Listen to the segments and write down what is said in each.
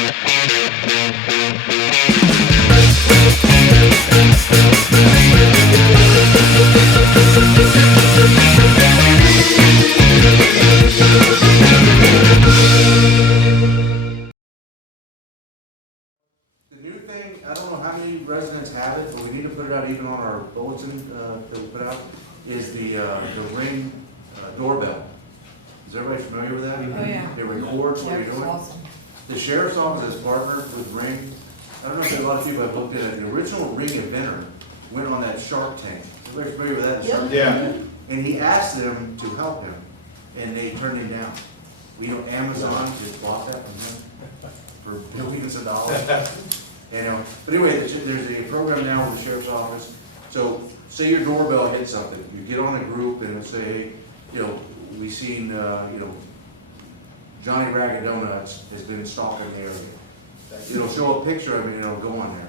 The new thing, I don't know how many residents have it, but we need to put it out even on our bulletin, that we put out, is the Ring doorbell. Is everybody familiar with that? Oh, yeah. It records what you're That's doing. awesome. The sheriff's office has partnered with Ring. I don't know if a lot of people have looked at it. The original Ring inventor went on that Shark Tank. Everybody familiar with that? The Shark Tank? Yeah. And he asked them to help him, and they turned him down. We know Amazon just bought that from him for billions of dollars. You know, but anyway, there's a program now with the sheriff's office. So say your doorbell hits something, you get on a group and it'll say, hey, you know, we seen, you know, Johnny Ragged Donuts has been stalking the area. It'll show a picture of it and it'll go on there.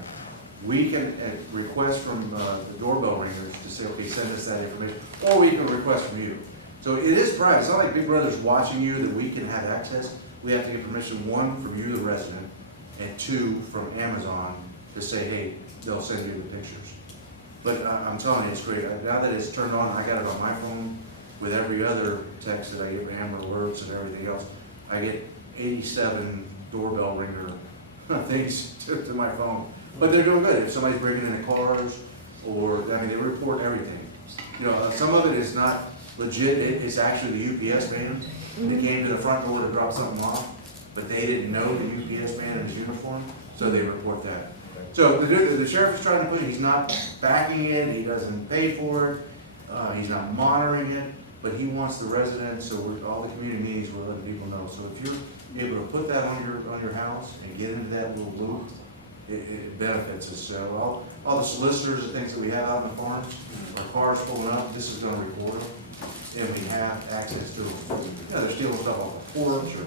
We can request from the doorbell ringers to say, okay, send us that information, or we can request from you. So it is private. It's not like Big Brother's watching you that we can have access. We have to get permission, one, from you, the resident, and two, from Amazon to say, hey, they'll send you the pictures. But I'm telling you, it's great. Now that it's turned on, I got it on my phone with every other text that I get, Amber Alerts and everything else. I get 87 doorbell ringer things to my phone. But they're doing good. If somebody's breaking into cars, or, I mean, they report everything. You know, some of it is not legit. It's actually the UPS man. They came to the front door to drop something off, but they didn't know the UPS man in his uniform, so they report that. So the sheriff is trying to put it, he's not backing it, he doesn't pay for it, he's not monitoring it, but he wants the residents, so all the community meetings, we're letting people know. So if you're able to put that on your house and get into that little loop, it benefits us. So all the solicitors and things that we have out in the farms, our cars pulling up, this is gonna record them, and we have access to them. You know, they're stealing stuff off the porch, or,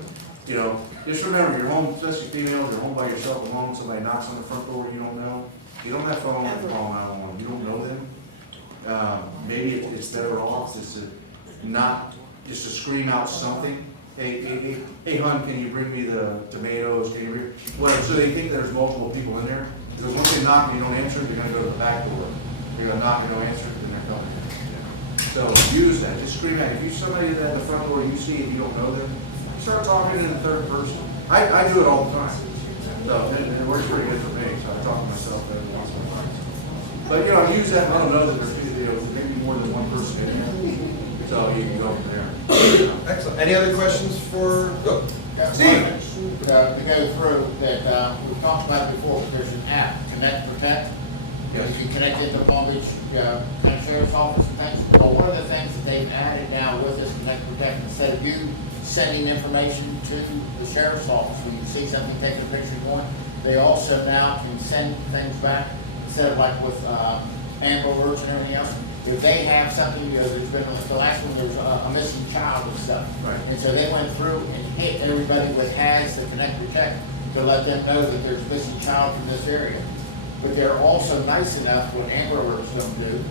you know, just remember, you're home, especially females, you're home by yourself alone, somebody knocks on the front door you don't know, you don't have phone, call 911, you don't know them. Maybe it's better off just to scream out something. Hey, hon, can you bring me the tomatoes? Can you bring, whatever, so they think there's multiple people in there. Because once they knock and you don't answer, you're gonna go to the back door. You're gonna knock and you don't answer, then they're coming in. So use that, just scream out. If you somebody at the front door you see and you don't know them, start talking in the third person. I do it all the time. So it works pretty good for me, so I talk to myself every once in a while. But, you know, use that, let them know that there's, you know, maybe more than one person in there. So you can go from there. Excellent. Any other questions for Steve? To go through that, we've talked about it before, there's an app, Connect Protect. Yes. You can connect it to the Palm Beach County Sheriff's Office and things. But one of the things that they've added now with this Connect Protect, instead of you sending information to the sheriff's office, when you see something, take a picture you want, they also now can send things back, instead of like with Amber Alerts and everything else. If they have something, you know, there's been, the last one, there was a missing child and stuff. Right. And so they went through and hit everybody with HAGs, the Connect Protect, to let them know that there's a missing child from this area. But they're also nice enough, what Amber Alerts don't do,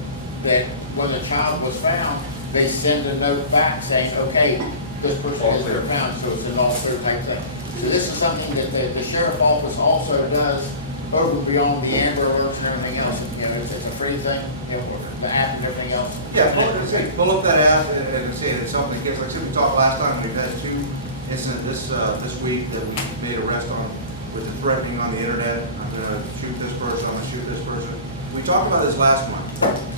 that when the child was found, they send a note back saying, okay, this person has been found, so it's an all clear type thing. So this is something that the sheriff office also does over beyond the Amber Alerts and everything else. You know, it's a free thing, you know, the app and everything else. Yeah, pull up that app and say that something gets, like we talked last time, we've had 2 incidents this week that we made arrest on with the threatening on the internet. I'm gonna shoot this person, I'm gonna shoot this person. We talked about this last month.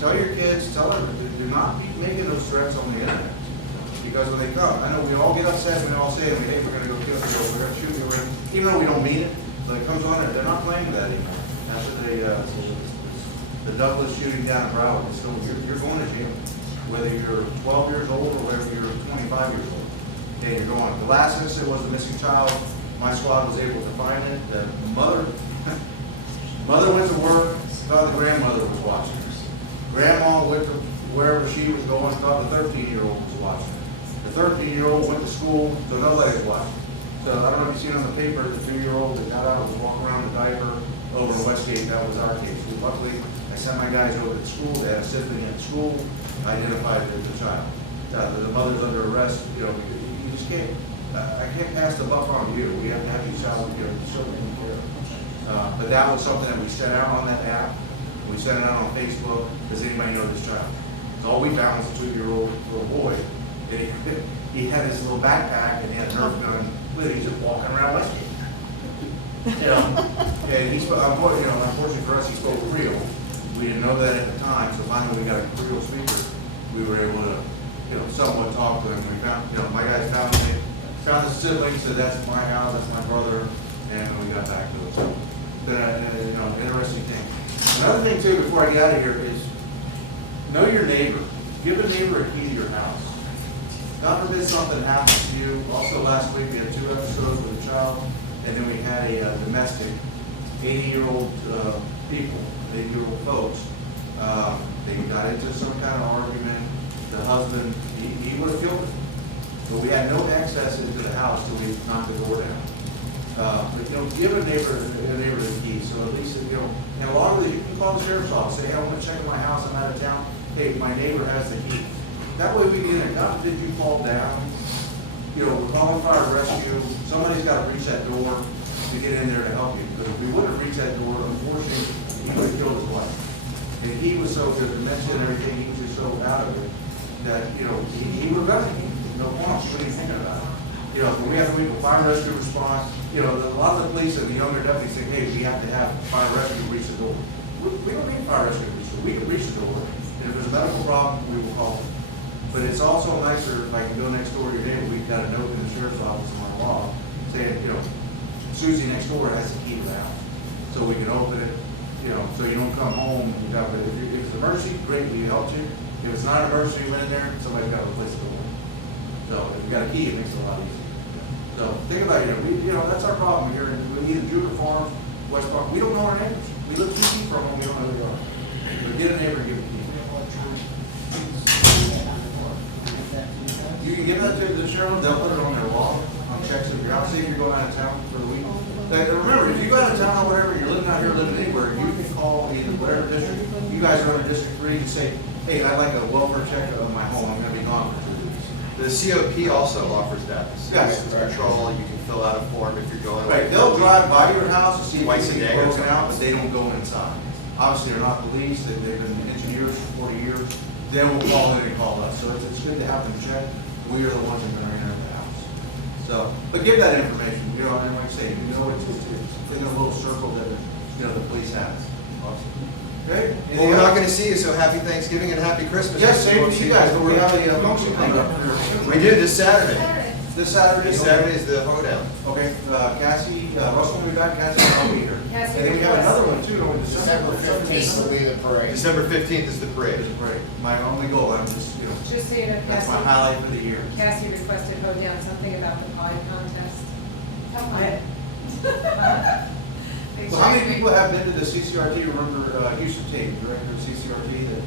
Tell your kids, tell them, do not be making those threats on the internet. Because when they come, I know we all get upset and we all say, hey, we're gonna go kill you, we're gonna shoot you, even though we don't mean it, but it comes on there, they're not playing that anymore. That's what they, the Douglas shooting down in Broward, so you're going to jail. Whether you're 12 years old or whether you're 25 years old. Okay, you're going. The last incident was a missing child. My squad was able to find it. The mother went to work, thought the grandmother was watching. Grandma went to wherever she was going, thought the 13-year-old was watching. The 13-year-old went to school, so nobody was watching. So I don't know if you've seen on the paper, the 2-year-old that got out was walking around the diaper over in Westgate. That was our case. Luckily, I sent my guys over to school. They had a symphony at school. Identified it as a child. The mother's under arrest. You know, you just can't. I can't pass the buck on you. We have to have these child, you know, children But that was something that we sent out on that app, we sent it out on Facebook, does anybody know this child? So all we found was a 2-year-old little boy, and he had his little backpack, and he had a Nerf gun with it, he's just walking around Westgate. You know, and he spoke, unfortunately for us, he spoke Creole. We didn't know that at the time, so finally we got a Creole speaker. We were able to, somewhat talk to him. We found, my guys found his siblings, said that's my house, that's my brother, and we got back to it. So, been an interesting thing. Another thing too, before I get out of here, is know your neighbor. Give a neighbor a key to your house. God forbid something happens to you. Also last week we had 2 episodes with a child, and then we had a domestic, 80-year-old people, 80-year-old folks. They got into some kind of argument. The husband, he would have killed him. But we had no access into the house till we knocked the door down. But give a neighbor the key, so at least, and a lot of these, you can call the sheriff's office, say, hey, I want to check in my house, I'm out of town. Hey, my neighbor has the key. That way we can get it. God forbid you fall down. We're calling fire and rescue. Somebody's got to reach that door to get in there to help you. Because if we wouldn't reach that door, unfortunately, he would have killed his wife. And he was so good, dementia and everything, he was just so out of it that, he would have done it. No problem. What are you thinking about? When we have to wait for fire and rescue response, a lot of the police and the younger deputies say, hey, we have to have fire and rescue reach the door. We don't need fire and rescue to reach the door. We can reach the door. And if there's a medical problem, we will call them. But it's also nicer if I can go next door to your neighbor. We've got a note in the sheriff's office in my law saying, Susie next door has the key to the house. So we can open it, so you don't come home and but if it's an emergency, great, we helped you. If it's not an emergency, you went in there, somebody's got to replace the door. So if you got a key, it makes it a lot easier. So think about it, that's our problem here in either Jupiter Farms, West Park. We don't know our neighbors. We live 2 feet from them, we don't know who they are. So get a neighbor, give a key. You can give that to the sheriff, they'll put it on their wall, on checks of your house, say if you're going out of town for the week. But remember, if you go out of town or whatever, you're living out here, living anywhere, you can call either whatever district, you guys are under District 3, and say, hey, I'd like a welfare check of my home, I'm gonna be gone for 2 weeks. The COP also offers that. Yes. Patrol, you can fill out a form if you're going. Right, they'll drive by your house and see if Twice a it's day or broken out, but something. they don't go inside. Obviously, they're not police, they've been engineers for 40 years, they will call in and call us, so it's good to have them check. We are the ones that are in the house. So, but give that information, and like I say, it's in a little circle that, the police has. Awesome. Okay? Well, we're not going to see you, so happy Thanksgiving and happy Christmas. Yes, same to you guys, but we have a function coming up here. We do this Saturday. This Saturday? This Saturday is the hoedown. Okay, Cassie, Russell, we got Cassie, I'll be here. Cassie, And then we have another one too, on December December 15th will be the parade. December 15th is the parade. Great, my only goal, I'm just, Just so you know, that's my Cassie, highlight for the year. Cassie requested hold down something about the pie contest. Tell me. So how many people have been to the CCRT? Remember Houston Tate, director of CCRT, that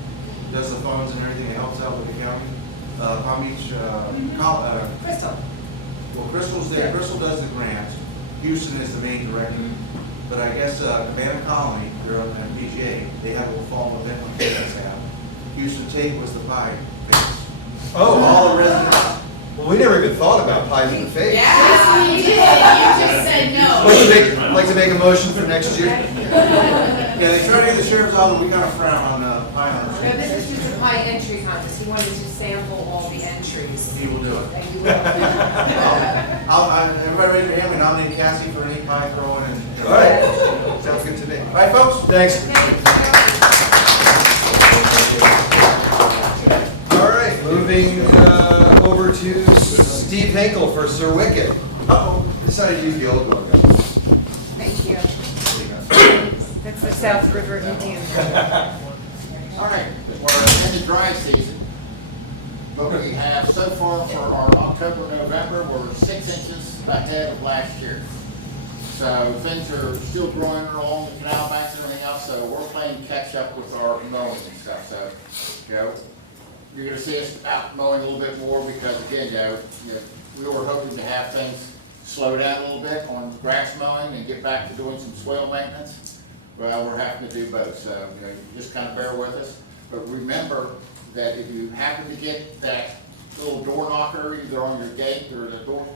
does the funds and everything, that helps out with the county? Palm Beach, Crystal. well, Crystal's there, Crystal does the grants, Houston is the main director. But I guess Cabana Colony, they're up at PGA, they have a little fall event on campus have. Houston Tate was the pie face. Oh, All the residents. Well, we never even thought about pies in the face. Yes, we did, you just said no. Like to make a motion for next year? Yeah, they try to get the sheriff's office, we kind of frown on pie on the No, street. this is just a pie entry contest. He wanted to sample all the entries. He will do it. And you will. Everybody raise your hand, we nominate Cassie for any pie throwing and. All right, sounds good to me. All right, folks? Thanks. All right, moving over to Steve Hinkle for Sir Wicket. Uh-oh. Decided to use the old logo. Thank you. That's the South River Indian. All right, we're in the dry season, but we have so far for our October, November, we're 6 inches ahead of last year. So things are still growing along the canal banks and everything else, so we're playing catch up with our mowing and stuff, so, you're gonna see us out mowing a little bit more because again, we were hoping to have things slow down a little bit on grass mowing and get back to doing some swale maintenance. Well, we're having to do both, so, you just kind of bear with us. But remember that if you happen to get that little door knocker either on your gate or the door,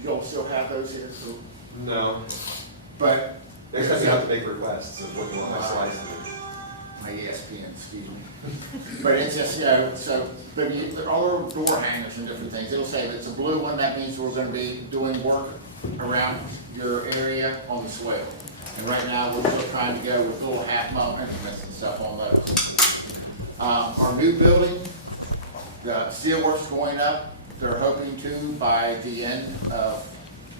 you don't still have those here, so. No. But Next time you have to make requests of what you want my slides to be. My ESPN, excuse me. But it's just, so, but all the door hangers and different things, it'll say if it's a blue one, that means we're gonna be doing work around your area on the swale. And right now, we're still trying to go with little half mile increments and stuff on those. Our new building, the steelwork's going up. They're hoping to, by the end of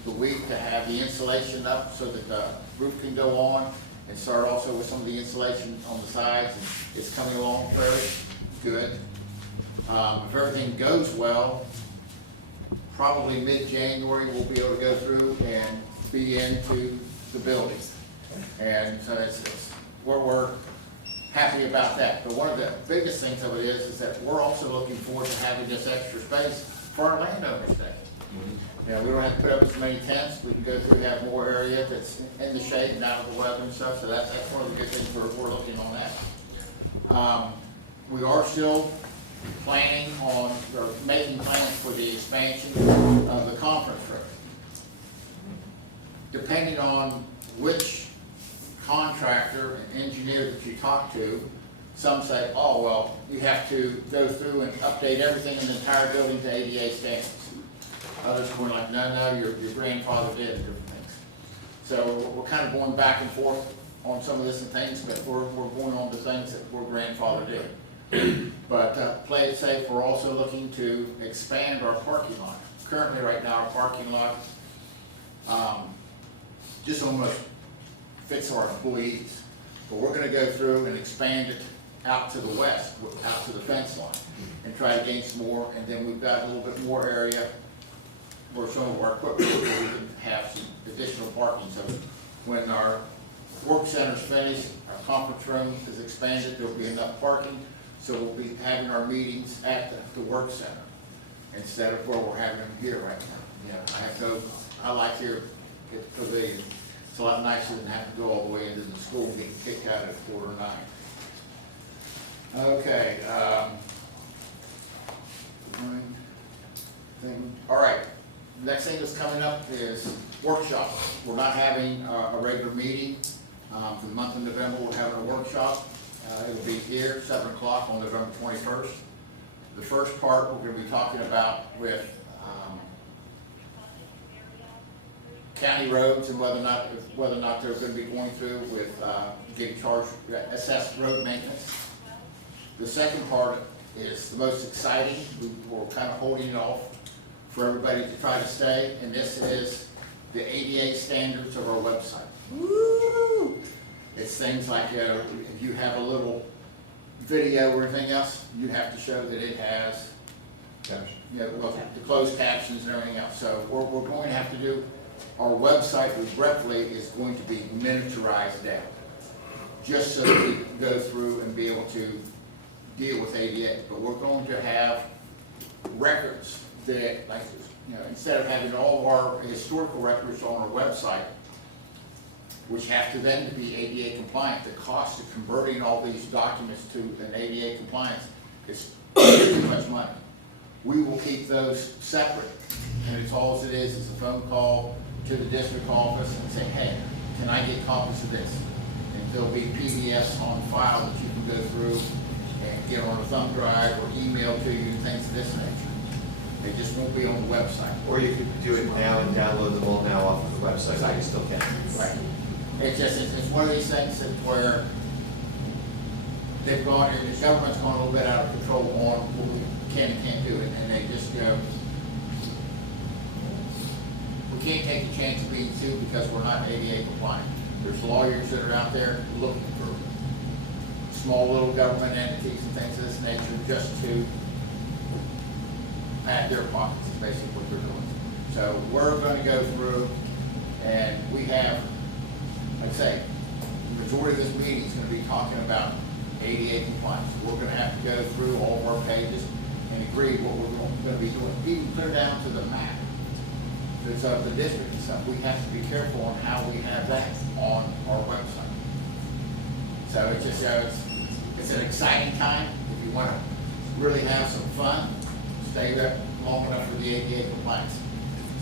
the week, to have the insulation up so that the roof can go on, and start also with some of the insulation on the sides. And it's coming along very good. If everything goes well, probably mid-January, we'll be able to go through and be into the building. And so we're happy about that. But one of the biggest things of it is that we're also looking forward to having this extra space for our landowners day. You know, we don't have to put up as many tents, we can go through and have more area that's in the shade and out of the weather and stuff, so that's one of the good things we're looking on that. We are still planning on, or making plans for the expansion of the conference room. Depending on which contractor and engineer that you talk to, some say, oh, well, you have to go through and update everything in the entire building to ADA standards. Others were like, no, your grandfather did, different things. So we're kind of going back and forth on some of this and things, but we're going on to things that our grandfather did. But play it safe, we're also looking to expand our parking lot. Currently, right now, our parking lot just almost fits our employees. But we're gonna go through and expand it out to the west, out to the fence line, and try to gain some more, and then we've got a little bit more area where some of our equipment, where we can have some additional parking. So when our work center's finished, our conference room is expanded, there'll be enough parking, so we'll be having our meetings at the work center instead of where we're having them here right now. You know, I like here at the pavilion. It's a lot nicer than having to go all the way into the school and get kicked out at 8:45. Okay, all right. Next thing that's coming up is workshop. We're not having a regular meeting for the month of November. We're having a workshop. It'll be here, 7 o'clock on November 21st. The first part we're going to be talking about with county roads and whether or not they're going to be going through with getting charged, assessed road maintenance. The second part is the most exciting. We're kind of holding it off for everybody to try to stay, and this is the ADA standards of our website. Woo! It's things like if you have a little video or anything else, you have to show that it has, the closed captions and everything else. So we're going to have to do, our website regretfully is going to be miniaturized down, just so that we can go through and be able to deal with ADA. But we're going to have records that, like, instead of having all of our historical records on our website, which have to then be ADA compliant, the cost of converting all these documents to an ADA compliance is too much money. We will keep those separate, and it's all it is a phone call to the district office and say, hey, can I get copies of this? And there'll be PDFs on file that you can go through and get on a thumb drive or email to you, things of this nature. They just won't be on the website. Or you could do it now and download them all now off of the website, so you still can. Right. It's one of these things that where they've gone, the government's gone a little bit out of control on what we can and can't do it, and they just go, we can't take the chance of being sued because we're not ADA compliant. There's lawyers that are out there looking for small little government entities and things of this nature just to pad their pockets, is basically what they're doing. So we're going to go through, and we have, like I say, the majority of this meeting is going to be talking about ADA compliance. We're going to have to go through all of our pages and agree what we're going to be doing, even clear down to the map. There's the district and stuff. We have to be careful on how we have that on our website. So it's just, it's an exciting time. If you want to really have some fun, stay there long enough for the ADA compliance.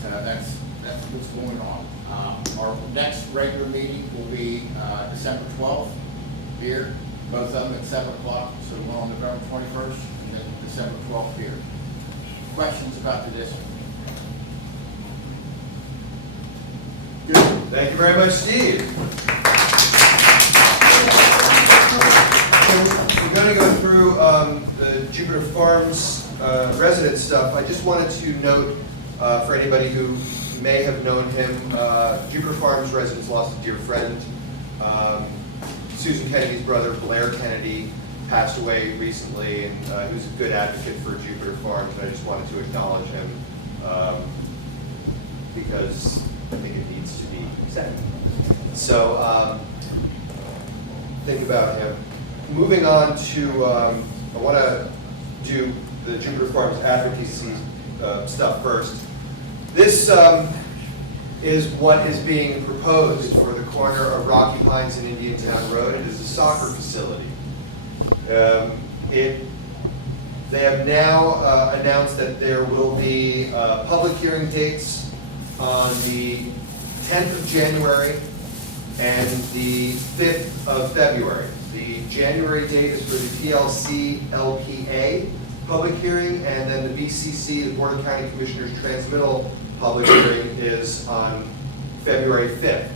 So that's what's going on. Our next regular meeting will be December 12th here, both of them at 7 o'clock, so one on November 21st and then December 12th here. Questions about the district? Thank you very much, Steve. So we're going to go through the Jupiter Farms resident stuff. I just wanted to note for anybody who may have known him, Jupiter Farms residents lost a dear friend. Susan Kennedy's brother, Blair Kennedy, passed away recently, and he was a good advocate for Jupiter Farms. And I just wanted to acknowledge him because I think it needs to be said. So think about him. Moving on to, I want to do the Jupiter Farms advocacy stuff first. This is what is being proposed for the corner of Rocky Pines and Indiantown Road. It is a soccer facility. They have now announced that there will be public hearing dates on the 10th of January and the 5th of February. The January date is for the PLC LPA public hearing, and then the BCC, the Board of County Commissioners Transmittal public hearing, is on February 5th.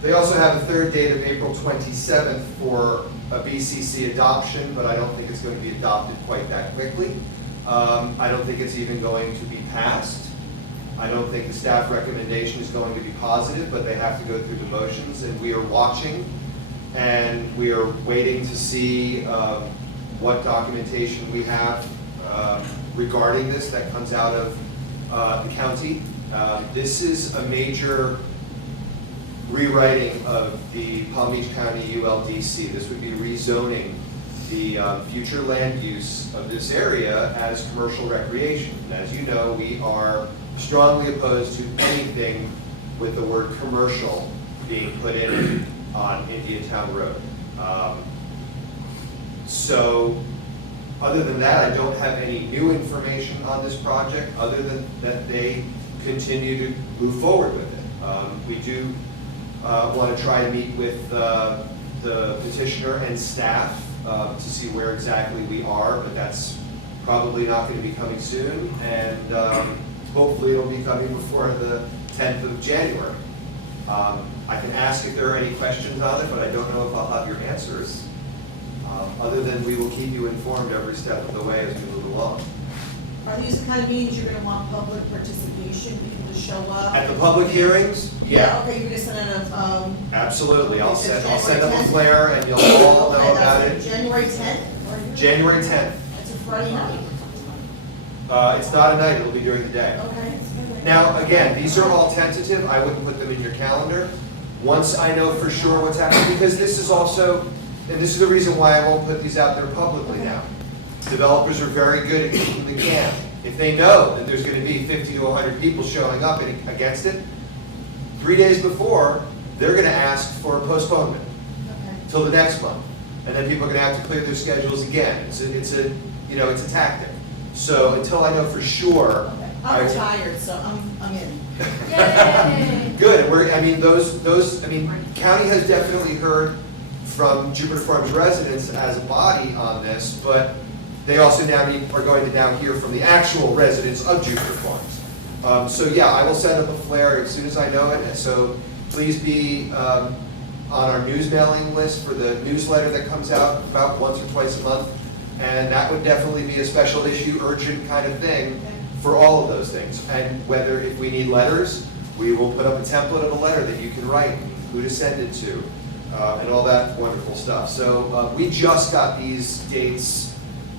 They also have a third date of April 27th for a BCC adoption, but I don't think it's going to be adopted quite that quickly. I don't think it's even going to be passed. I don't think the staff recommendation is going to be positive, but they have to go through the motions, and we are watching, and we are waiting to see what documentation we have regarding this that comes out of the county. This is a major rewriting of the Palm Beach County ULDC. This would be rezoning the future land use of this area as commercial recreation. And as you know, we are strongly opposed to anything with the word commercial being put in on Indiantown Road. So other than that, I don't have any new information on this project other than that they continue to move forward with it. We do want to try to meet with the petitioner and staff to see where exactly we are, but that's probably not going to be coming soon, and hopefully it'll be coming before the 10th of January. I can ask if there are any questions on it, but I don't know if I'll have your answers, other than we will keep you informed every step of the way as we move along. Are these the kind of meetings you're gonna want public participation, people to show up? At the public hearings? Yeah. Okay, you're gonna send in a, Absolutely, I'll Okay, so send up a January 10th? flare and you'll all know about it. January 10th? January 10th. It's a Friday night. It's not a night, it'll be during the day. Okay. Now, again, these are all tentative, I wouldn't put them in your calendar. Once I know for sure what's happening, because this is also, and this is the reason why I won't put these out there publicly now. Developers are very good at kicking the can. If they know that there's going to be 50 to 100 people showing up against it, 3 days before, they're going to ask for a postponement Okay. till the next month. And then people are going to have to clear their schedules again. It's a tactic. So until I know for sure. Okay. I'm retired, so I'm in. Yay! Good. County has definitely heard from Jupiter Farms residents as a body on this, but they also are going to now hear from the actual residents of Jupiter Farms. So yeah, I will send up a flare as soon as I know it, and so please be on our news mailing list for the newsletter that comes out about once or twice a month, and that would definitely be a special issue, urgent kind of thing for all of those things. And if we need letters, we will put up a template of a letter that you can write, who to send it to, and all that wonderful stuff. So we just got these dates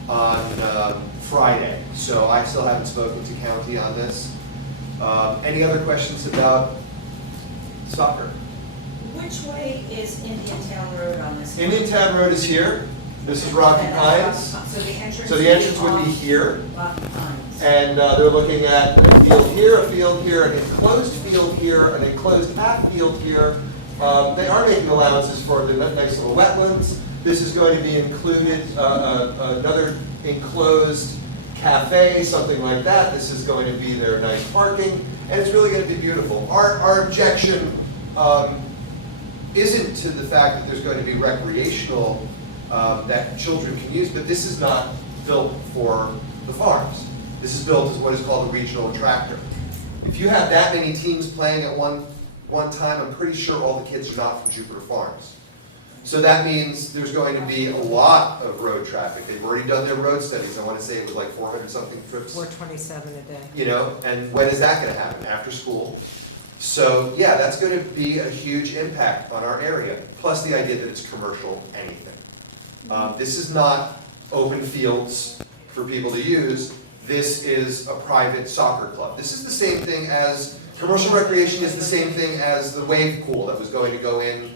on Friday, so I still haven't spoken to county on this. Any other questions about soccer? Which way is Indiantown Road on this? Indiantown Road is here. This is Rocky And that's Pines. So the entrance. So the entrance would be off here. Rocky Pines. And they're looking at a field here, an enclosed field here, an enclosed half field here. They are making allowances for the nice little wetlands. This is going to be included, another enclosed cafe, something like that. This is going to be their nice parking. and it's really gonna be beautiful. Our objection, isn't to the fact that there's going to be recreational, that children can use, but this is not built for the farms. This is built as what is called a regional attractor. If you have that many teams playing at one time, I'm pretty sure all the kids are not from Jupiter Farms. So that means there's going to be a lot of road traffic. They've already done their road studies. I want to say it was like 400 something trips. 427 a day. You know, and when is that gonna happen? After school? So, yeah, that's gonna be a huge impact on our area, plus the idea that it's commercial anything. This is not open fields for people to use, this is a private soccer club. This is the same thing as, commercial recreation is the same thing as the wave pool that was going to go in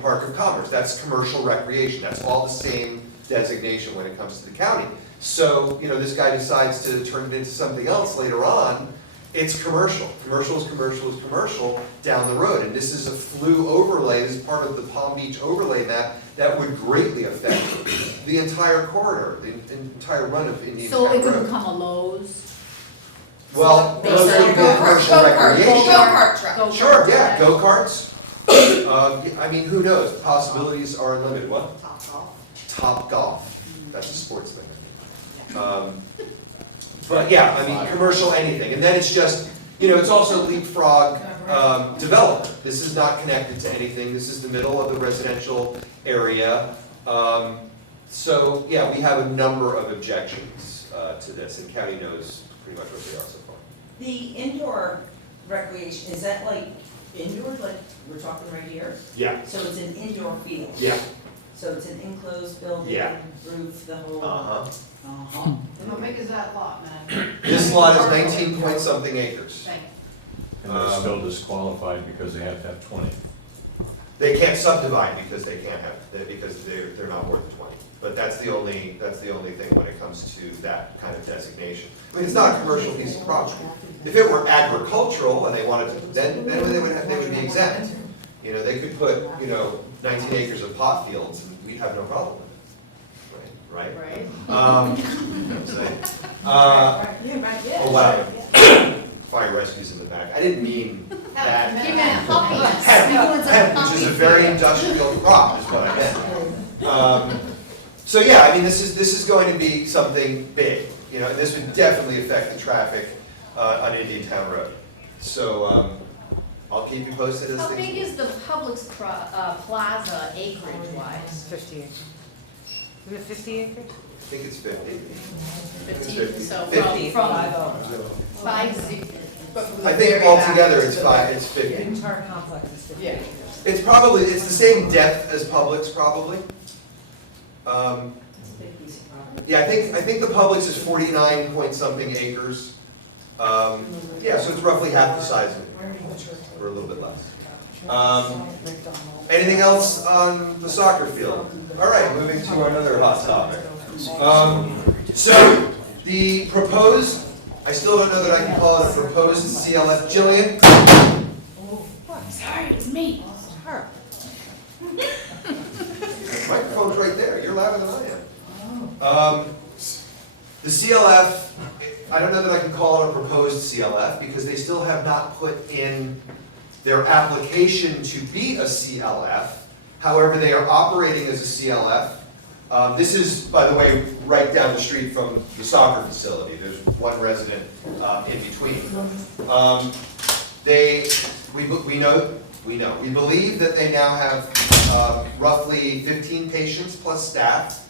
Park of Commerce. That's commercial recreation, that's all the same designation when it comes to the county. So, you know, this guy decides to turn it into something else later on, it's commercial. Commercial is commercial is commercial down the road. And this is a flu overlay, this is part of the Palm Beach overlay map that would greatly affect the entire corridor, the entire run of Indian Town So it could Road. become a Lowe's? Well, They those sell would be go-kart- commercial go-kart- recreation. Go-kart truck. Sure, yeah, go-karts. I mean, who knows, the possibilities are unlimited. What? Top golf, that's a sports thing. But yeah, I mean, commercial anything, and then it's just, you know, it's also leapfrog development. This is not connected to anything, this is the middle of the residential area. So, yeah, we have a number of objections to this, and county knows pretty much what they are so far. The indoor recreation, is that like indoor, like we're talking right here? Yeah. So it's an indoor field? Yeah. So it's an enclosed building? Yeah. Roof, the whole? Uh-huh. Uh-huh. How big is that lot, man? This lot is 19 point something acres. And they're still disqualified because they have to have 20. They can't subdivide because they can't have, because they're not more than 20. But that's the only thing when it comes to that kind of designation. I mean, it's not a commercial piece of property. If it were agricultural and they wanted to, then they would be exempt. You know, they could put, you know, 19 acres of pot fields and we'd have no problem with it. Right? Right. You know what I'm saying? Oh, wow. Fire rescue's in the back. I didn't mean that. You meant puppiness. Hemp, which is a very industrial crop, is what I meant. So yeah, I mean, this is going to be something big, you know, and this would definitely affect the traffic on Indian Town Road. So I'll keep you posted as How things. big is the Publix plaza acreage wise? 50 acres. Is it 50 acres? I think it's 50. 15, so 50. from 5-0. 5. I think altogether it's 50. The entire complex is 50 acres. It's probably, it's the same depth as Publix, probably. Yeah, I think the Publix is 49 point something acres. Yeah, so it's roughly half the size of it, or a little bit less. Anything else on the soccer field? All right, moving to another hot topic. So the proposed, I still don't know that I can call it a proposed CLF. Jillian? Sorry, it's me. Her. The microphone's right there, you're louder than I am. The CLF, I don't know that I can call it a proposed CLF because they still have not put in their application to be a CLF. However, they are operating as a CLF. This is, by the way, right down the street from the soccer facility. There's one resident in between. We believe that they now have roughly 15 patients plus staff.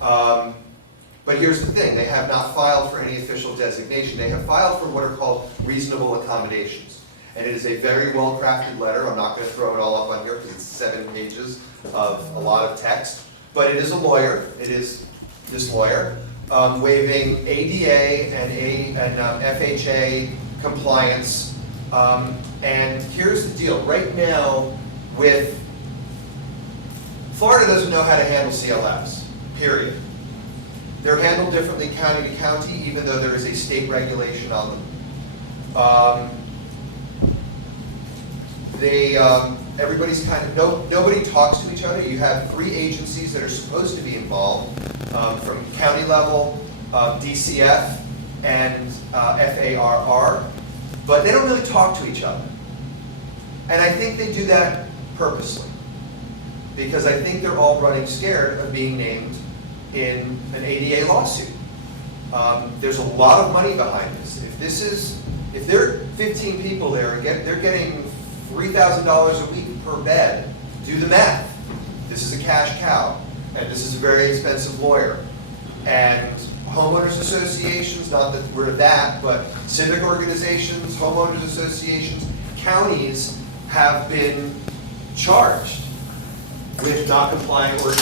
But here's the thing, they have not filed for any official designation. They have filed for what are called reasonable accommodations. And it is a very well-crafted letter. I'm not going to throw it all up on here because it's 7 pages of a lot of text. But it is a lawyer, it is this lawyer, waiving ADA and FHA compliance. And here's the deal, right now Florida doesn't know how to handle CLFs, period. They're handled differently county to county, even though there is a state regulation on them. Everybody's kind of, nobody talks to each other. You have 3 agencies that are supposed to be involved, from county level, DCF, and FARR. but they don't really talk to each other. And I think they do that purposely, because I think they're all running scared of being named in an ADA lawsuit. There's a lot of money behind this. If there are 15 people there, and they're getting $3,000 a week per bed, do the math. This is a cash cow, and this is a very expensive lawyer. And homeowners associations, not that we're that, but civic organizations, homeowners associations, counties have been charged with not complying or,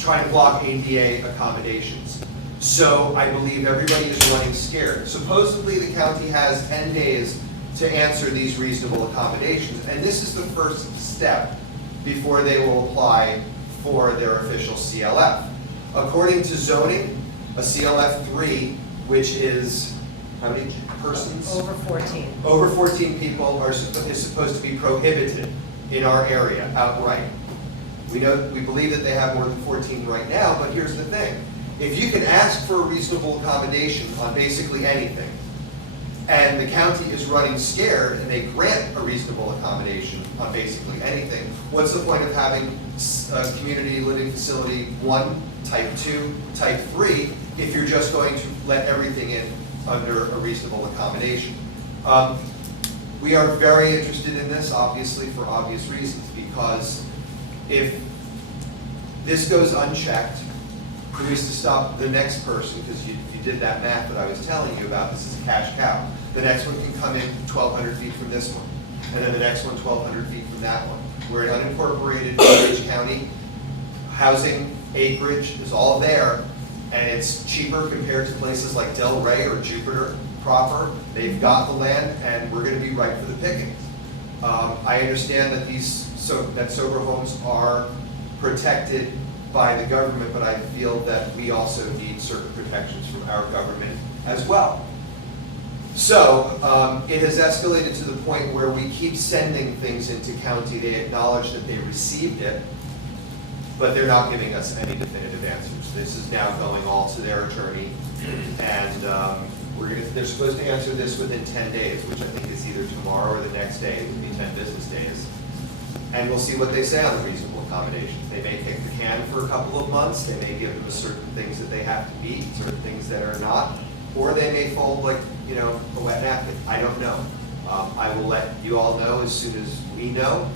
trying to block ADA accommodations. So I believe everybody is running scared. Supposedly the county has 10 days to answer these reasonable accommodations, and this is the first step before they will apply for their official CLF. According to zoning, a CLF 3, which is, how many persons? Over 14. Over 14 people is supposed to be prohibited in our area outright. We believe that they have more than 14 right now, but here's the thing. If you can ask for a reasonable accommodation on basically anything, and the county is running scared and they grant a reasonable accommodation on basically anything, what's the point of having a community living facility 1, type 2, type 3, if you're just going to let everything in under a reasonable accommodation? We are very interested in this, obviously, for obvious reasons, because if this goes unchecked, who's to stop the next person? Because you did that math that I was telling you about. This is a cash cow. The next one can come in 1,200 feet from this one, and then the next one 1,200 feet from that one. We're an unincorporated Orange County. Housing, acreage is all there, and it's cheaper compared to places like Delray or Jupiter proper. They've got the land, and we're going to be ripe for the picking. I understand that that sober homes are protected by the government, but I feel that we also need certain protections from our government as well. So it has escalated to the point where we keep sending things into county. They acknowledge that they received it, but they're not giving us any definitive answers. This is now going all to their attorney, and they're supposed to answer this within 10 days, which I think is either tomorrow or the next day. It would be 10 business days. And we'll see what they say on the reasonable accommodations. They may kick the can for a couple of months. They may give them certain things that they have to meet, certain things that are not, or they may fold like, a wet napkin. I don't know. I will let you all know as soon as we know.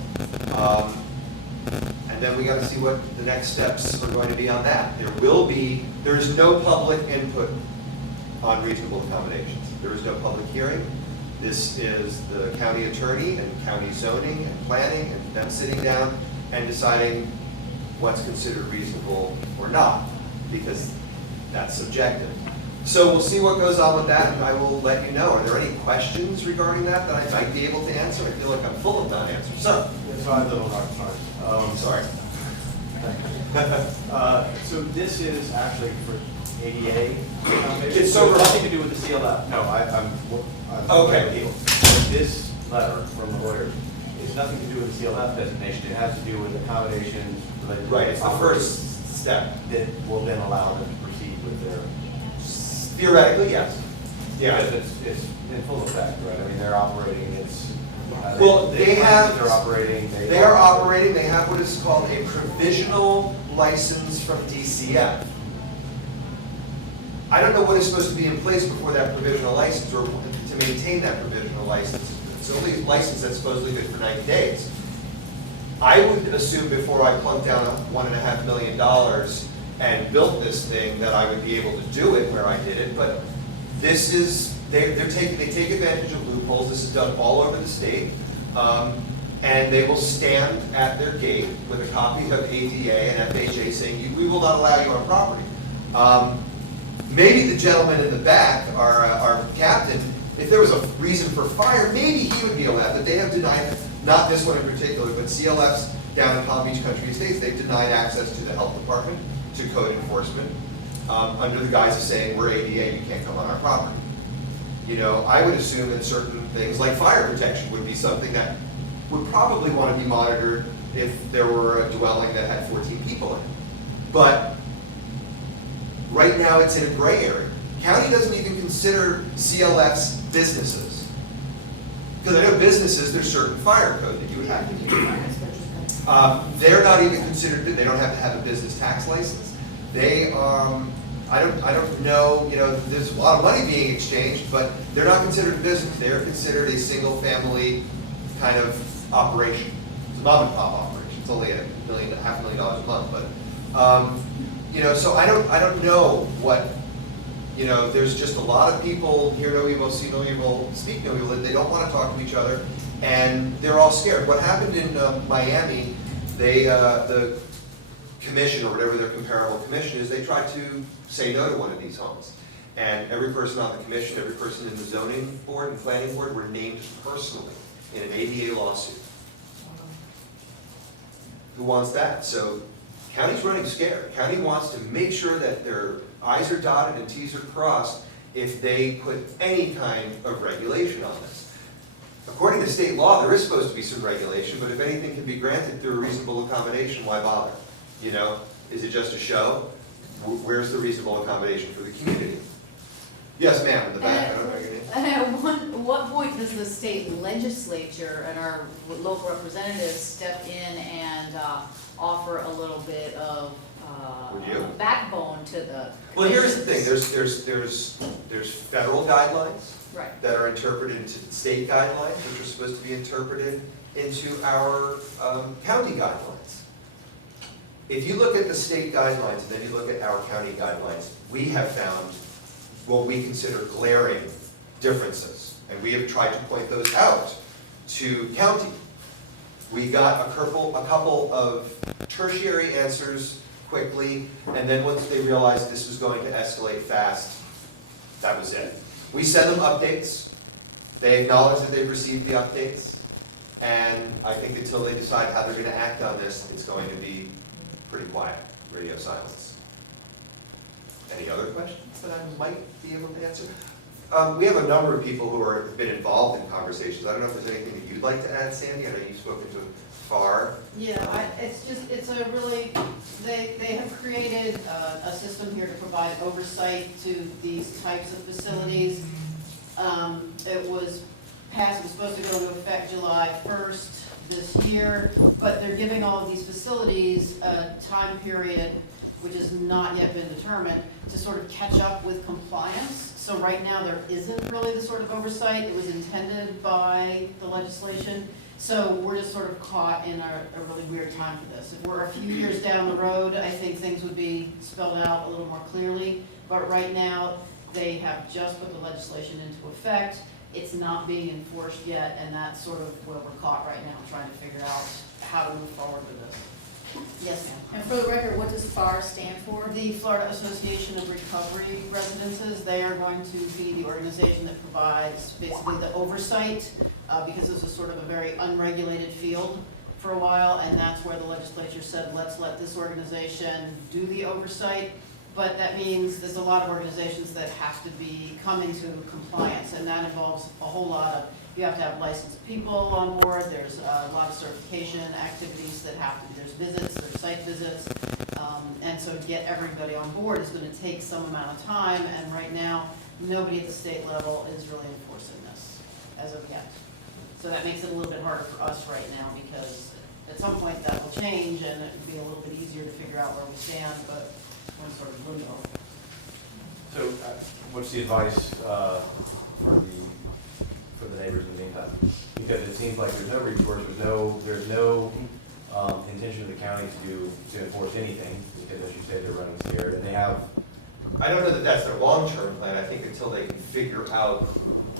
And then we got to see what the next steps are going to be on that. There's no public input on reasonable accommodations. There is no public hearing. This is the county attorney and county zoning and planning and them sitting down and deciding what's considered reasonable or not, because that's subjective. So we'll see what goes on with that, and I will let you know. Are there any questions regarding that I might be able to answer? I feel like I'm full of non-answers. Sir? It's fine, little rock hard. Sorry. So this is actually for ADA. It's sober. Nothing to do with the CLF. No, I'm Okay. This letter from the lawyer is nothing to do with the CLF designation. It has to do with accommodations related to Right, it's the operations first step. that will then allow them to proceed with their. Theoretically, yes. Yeah. Because it's in full effect, right? I mean, they're operating. Well, they have. They're operating. They are operating. They have what is called a provisional license from DCF. I don't know what is supposed to be in place before that provisional license, or to maintain that provisional license. It's only a license that's supposedly good for 90 days. I would assume before I plunked down $1.5 million and built this thing that I would be able to do it where I did it, but this is, they take advantage of loopholes. This is done all over the state. And they will stand at their gate with a copy of ADA and FHA saying, we will not allow you on property. Maybe the gentleman in the back, our captain, if there was a reason for fire, maybe he would be allowed, but they have denied, not this one in particular, but CLFs down in Palm Beach Country Estates, they've denied access to the health department, to code enforcement, under the guise of saying, we're ADA, you can't come on our property. I would assume that certain things like fire protection would be something that would probably want to be monitored if there were a dwelling that had 14 people in it. But right now it's in a gray area. County doesn't even consider CLFs businesses. Because I know businesses, there's certain fire code that you would have to keep. They're not even considered, they don't have to have a business tax license. They, I don't know, you know, there's a lot of money being exchanged, but they're not considered a business. They're considered a single-family kind of operation. It's a mom and pop operation. It's only $500,000 a month, but, you know, so I don't know what, you know, there's just a lot of people hear no evil, see no evil, speak no evil, that they don't want to talk to each other, and they're all scared. What happened in Miami, they, the commission, or whatever their comparable commission is, they tried to say no to one of these homes. And every person on the commission, every person in the zoning board and planning board were named personally in an ADA lawsuit. Who wants that? So county's running scared. County wants to make sure that their I's are dotted and T's are crossed if they put any kind of regulation on this. According to state law, there is supposed to be some regulation, but if anything can be granted through a reasonable accommodation, why bother? You know, is it just a show? Where's the reasonable accommodation for the community? Yes, ma'am, in the back, I don't know your name. And at what point does the state legislature and our local representatives step in and offer a little bit of Would you? backbone to the Well, here's the thing, commissions? there's federal guidelines Right. that are interpreted into state guidelines, which are supposed to be interpreted into our county guidelines. If you look at the state guidelines and then you look at our county guidelines, we have found what we consider glaring differences. And we have tried to point those out to county. We got a couple of tertiary answers quickly, and then once they realized this was going to escalate fast, that was it. We send them updates. They acknowledge that they've received the updates. And I think until they decide how they're going to act on this, it's going to be pretty quiet, radio silence. Any other questions that I might be able to answer? We have a number of people who have been involved in conversations. I don't know if there's anything that you'd like to add, Sandy. I know you've spoken to FAR. Yeah, it's a really, they have created a system here to provide oversight to these types of facilities. It was passed, it was supposed to go into effect July 1st this year, but they're giving all of these facilities a time period, which has not yet been determined, to sort of catch up with compliance. So right now, there isn't really the sort of oversight. It was intended by the legislation. So we're just sort of caught in a really weird time for this. If we're a few years down the road, I think things would be spelled out a little more clearly. But right now, they have just put the legislation into effect. It's not being enforced yet, and that's sort of where we're caught right now, trying to figure out how to move forward with this. Yes, ma'am. And for the record, what does FAR stand for? The Florida Association of Recovery Residences, they are going to be the organization that provides basically the oversight, because this is sort of a very unregulated field for a while, and that's where the legislature said, let's let this organization do the oversight. But that means there's a lot of organizations that have to be coming to compliance, and that involves a whole lot of, you have to have licensed people on board, there's a lot of certification activities that have to be, there's visits, there's site visits, and so to get everybody on board is gonna take some amount of time, and right now, nobody at the state level is really enforcing this as of yet. So that makes it a little bit harder for us right now, because at some point that will change, and it will be a little bit easier to figure out where we stand, but we're in sort of limbo. So what's the advice for the neighbors in the meantime? Because it seems like there's no recourse, there's no intention of the county to enforce anything, because as you say, they're running scared, and they have. I don't know that that's their long-term plan. I think until they can figure out,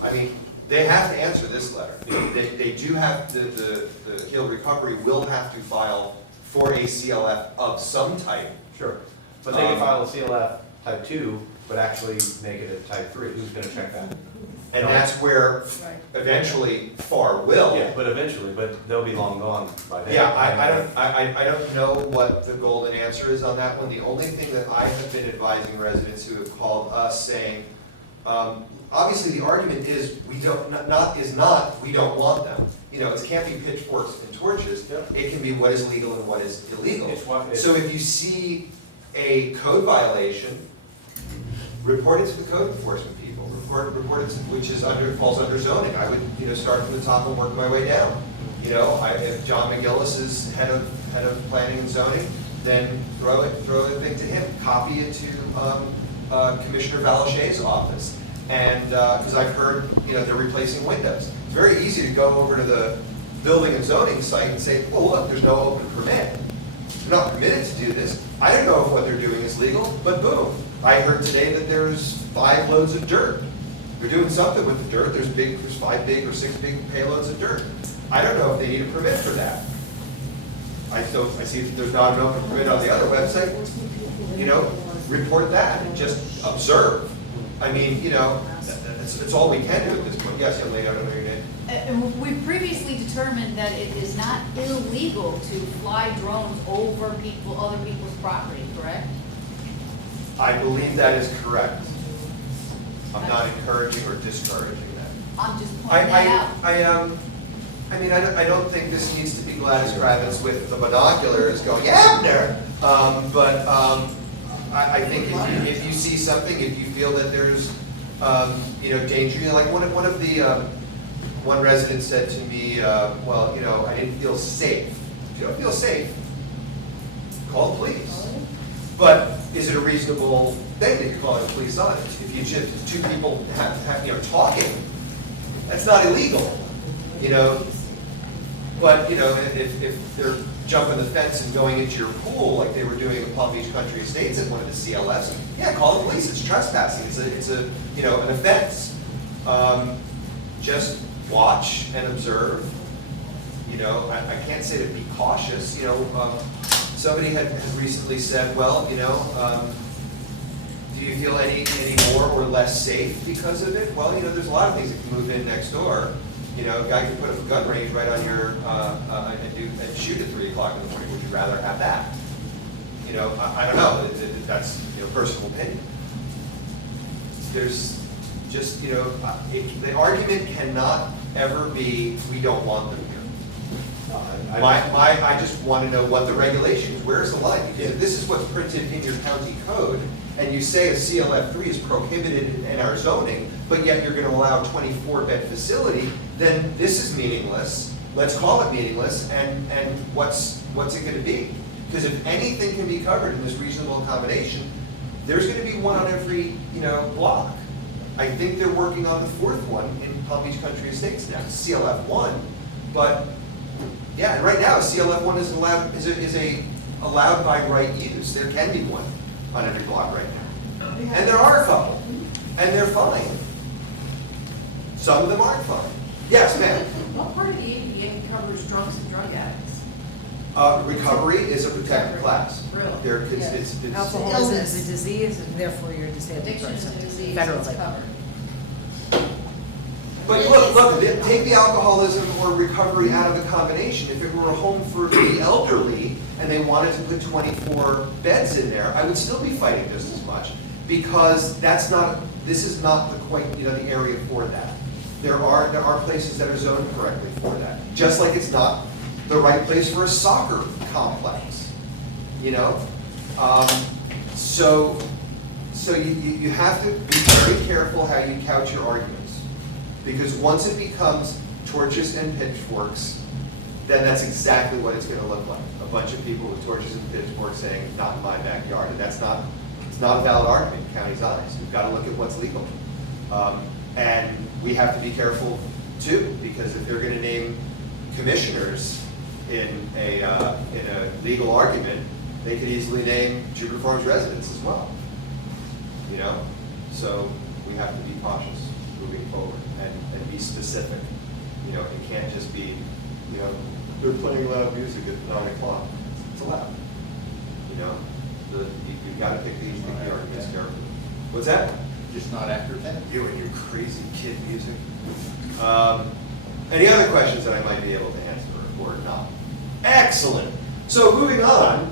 I mean, they have to answer this letter. They do have, the Heal Recovery will have to file for a CLF of some type. Sure. But they can file a CLF type 2, but actually make it a type 3. Who's gonna check that? And that's where eventually FAR will. Yeah, but eventually, but they'll be long gone by then. Yeah, I don't know what the golden answer is on that one. The only thing that I have been advising residents who have called us saying, obviously the argument is we don't want them. You know, it can't be pitchforks and torches. Yeah. It can be what is legal and what is illegal. It's So if you see a code violation, report it to the code enforcement people. which is falls under zoning. I would, start from the top and work my way down. If John McGillis is head of planning and zoning, then throw the thing to him. Copy it to Commissioner Valachay's office. And, because I've heard, they're replacing windows. It's very easy to go over to the building and zoning site and say, well, look, there's no open permit. They're not permitted to do this. I don't know if what they're doing is legal, but boom. I heard today that there's 5 loads of dirt. They're doing something with the dirt. There's 5 big or 6 big payloads of dirt. I don't know if they need a permit for that. I see that there's not an open permit on the other website. Report that and just observe. I mean, it's all we can do at this point. Yes, young lady, I don't know your name. And we've previously determined that it is not illegal to fly drones over other people's property, correct? I believe that is correct. I'm not encouraging or discouraging that. I'm just pointing that out. I don't think this needs to be Gladys Kravitz with the binoculars going, Abner! I think if you see something, if you feel that there's, danger, like one resident said to me, I didn't feel safe. If you don't feel safe, call the police. But is it a reasonable thing that you're calling the police on it? If you just, 2 people talking, that's not illegal, But, if they're jumping the fence and going into your pool like they were doing in Palm Beach Country Estates at one of the CLFs, yeah, call the police. It's trespassing. It's an offense. Just watch and observe. I can't say to be cautious. Somebody has recently said, well, do you feel any more or less safe because of it? Well, there's a lot of things that can move in next door. A guy can put up a gun range right on your, and shoot at 3 o'clock in the morning. Would you rather have that? I don't know. That's personal opinion. There's just, the argument cannot ever be, we don't want them here. I just want to know what the regulations, where's the line? Because if this is what's printed in your county code, and you say a CLF3 is prohibited in our zoning, but yet you're going to allow a 24-bed facility, then this is meaningless. Let's call it meaningless, and what's it going to be? Because if anything can be covered in this reasonable accommodation, there's going to be one on every block. I think they're working on the 4th one in Palm Beach Country Estates now, CLF1. But yeah, right now CLF1 is allowed by right use. There can be one on every block right now, and there are a couple, and they're fine. Some of them aren't fine. Yes, ma'am. What part of the ADA covers drunks and drug addicts? Recovery is a protected class. Really? It's Alcoholism is a disease, and therefore you're a disabled Addiction is person. a disease, Federally. it's covered. But look, take the alcoholism or recovery out of the combination. If it were a home for the elderly and they wanted to put 24 beds in there, I would still be fighting just as much, because this is not the area for that. There are places that are zoned correctly for that. Just like it's not the right place for a soccer complex, So you have to be very careful how you couch your arguments. Because once it becomes torches and pitchforks, then that's exactly what it's going to look like. A bunch of people with torches and pitchforks saying, not in my backyard. And it's not a valid argument in county's eyes. We've got to look at what's legal. And we have to be careful too, because if they're going to name commissioners in a legal argument, they could easily name Jupiter Farms residents as well. So we have to be cautious moving forward and be specific. It can't just be, they're playing loud music at 9 o'clock. It's allowed. You've got to pick these arguments carefully. What's that? Just not after 10. You and your crazy kid music. Any other questions that I might be able to answer or not? Excellent. So moving on,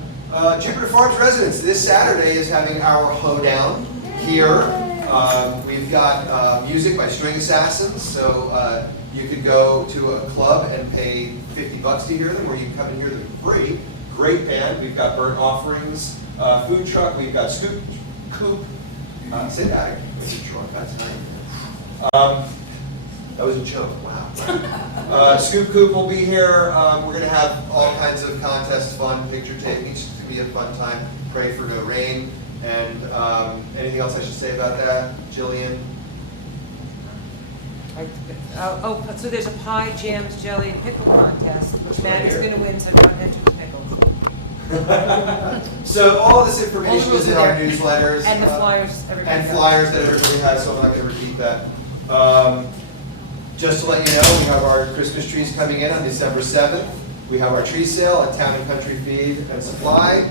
Jupiter Farms residents, this Saturday is having our hoedown here. We've got music by String Assassins, so you could go to a club and pay $50 to hear them, or you can come and hear them free. Great band. We've got Burnt Offerings, food truck. We've got Scoop Coop. Say that. That's right. That was a joke, wow. Scoop Coop will be here. We're gonna have all kinds of contests, fun, picture taking. It's gonna be a fun time. Pray for no rain. And anything else I should say about that, Jillian? So there's a pie, jams, jelly, and pickle contest, which Matt is gonna win, so don't enter the pickles. So all this information All the is in rules our are there. newsletters. And the flyers, everybody. And got. flyers that everybody has, so I'm not gonna repeat that. Just to let you know, we have our Christmas trees coming in on December 7th. We have our tree sale at Town and Country Feed and Supply.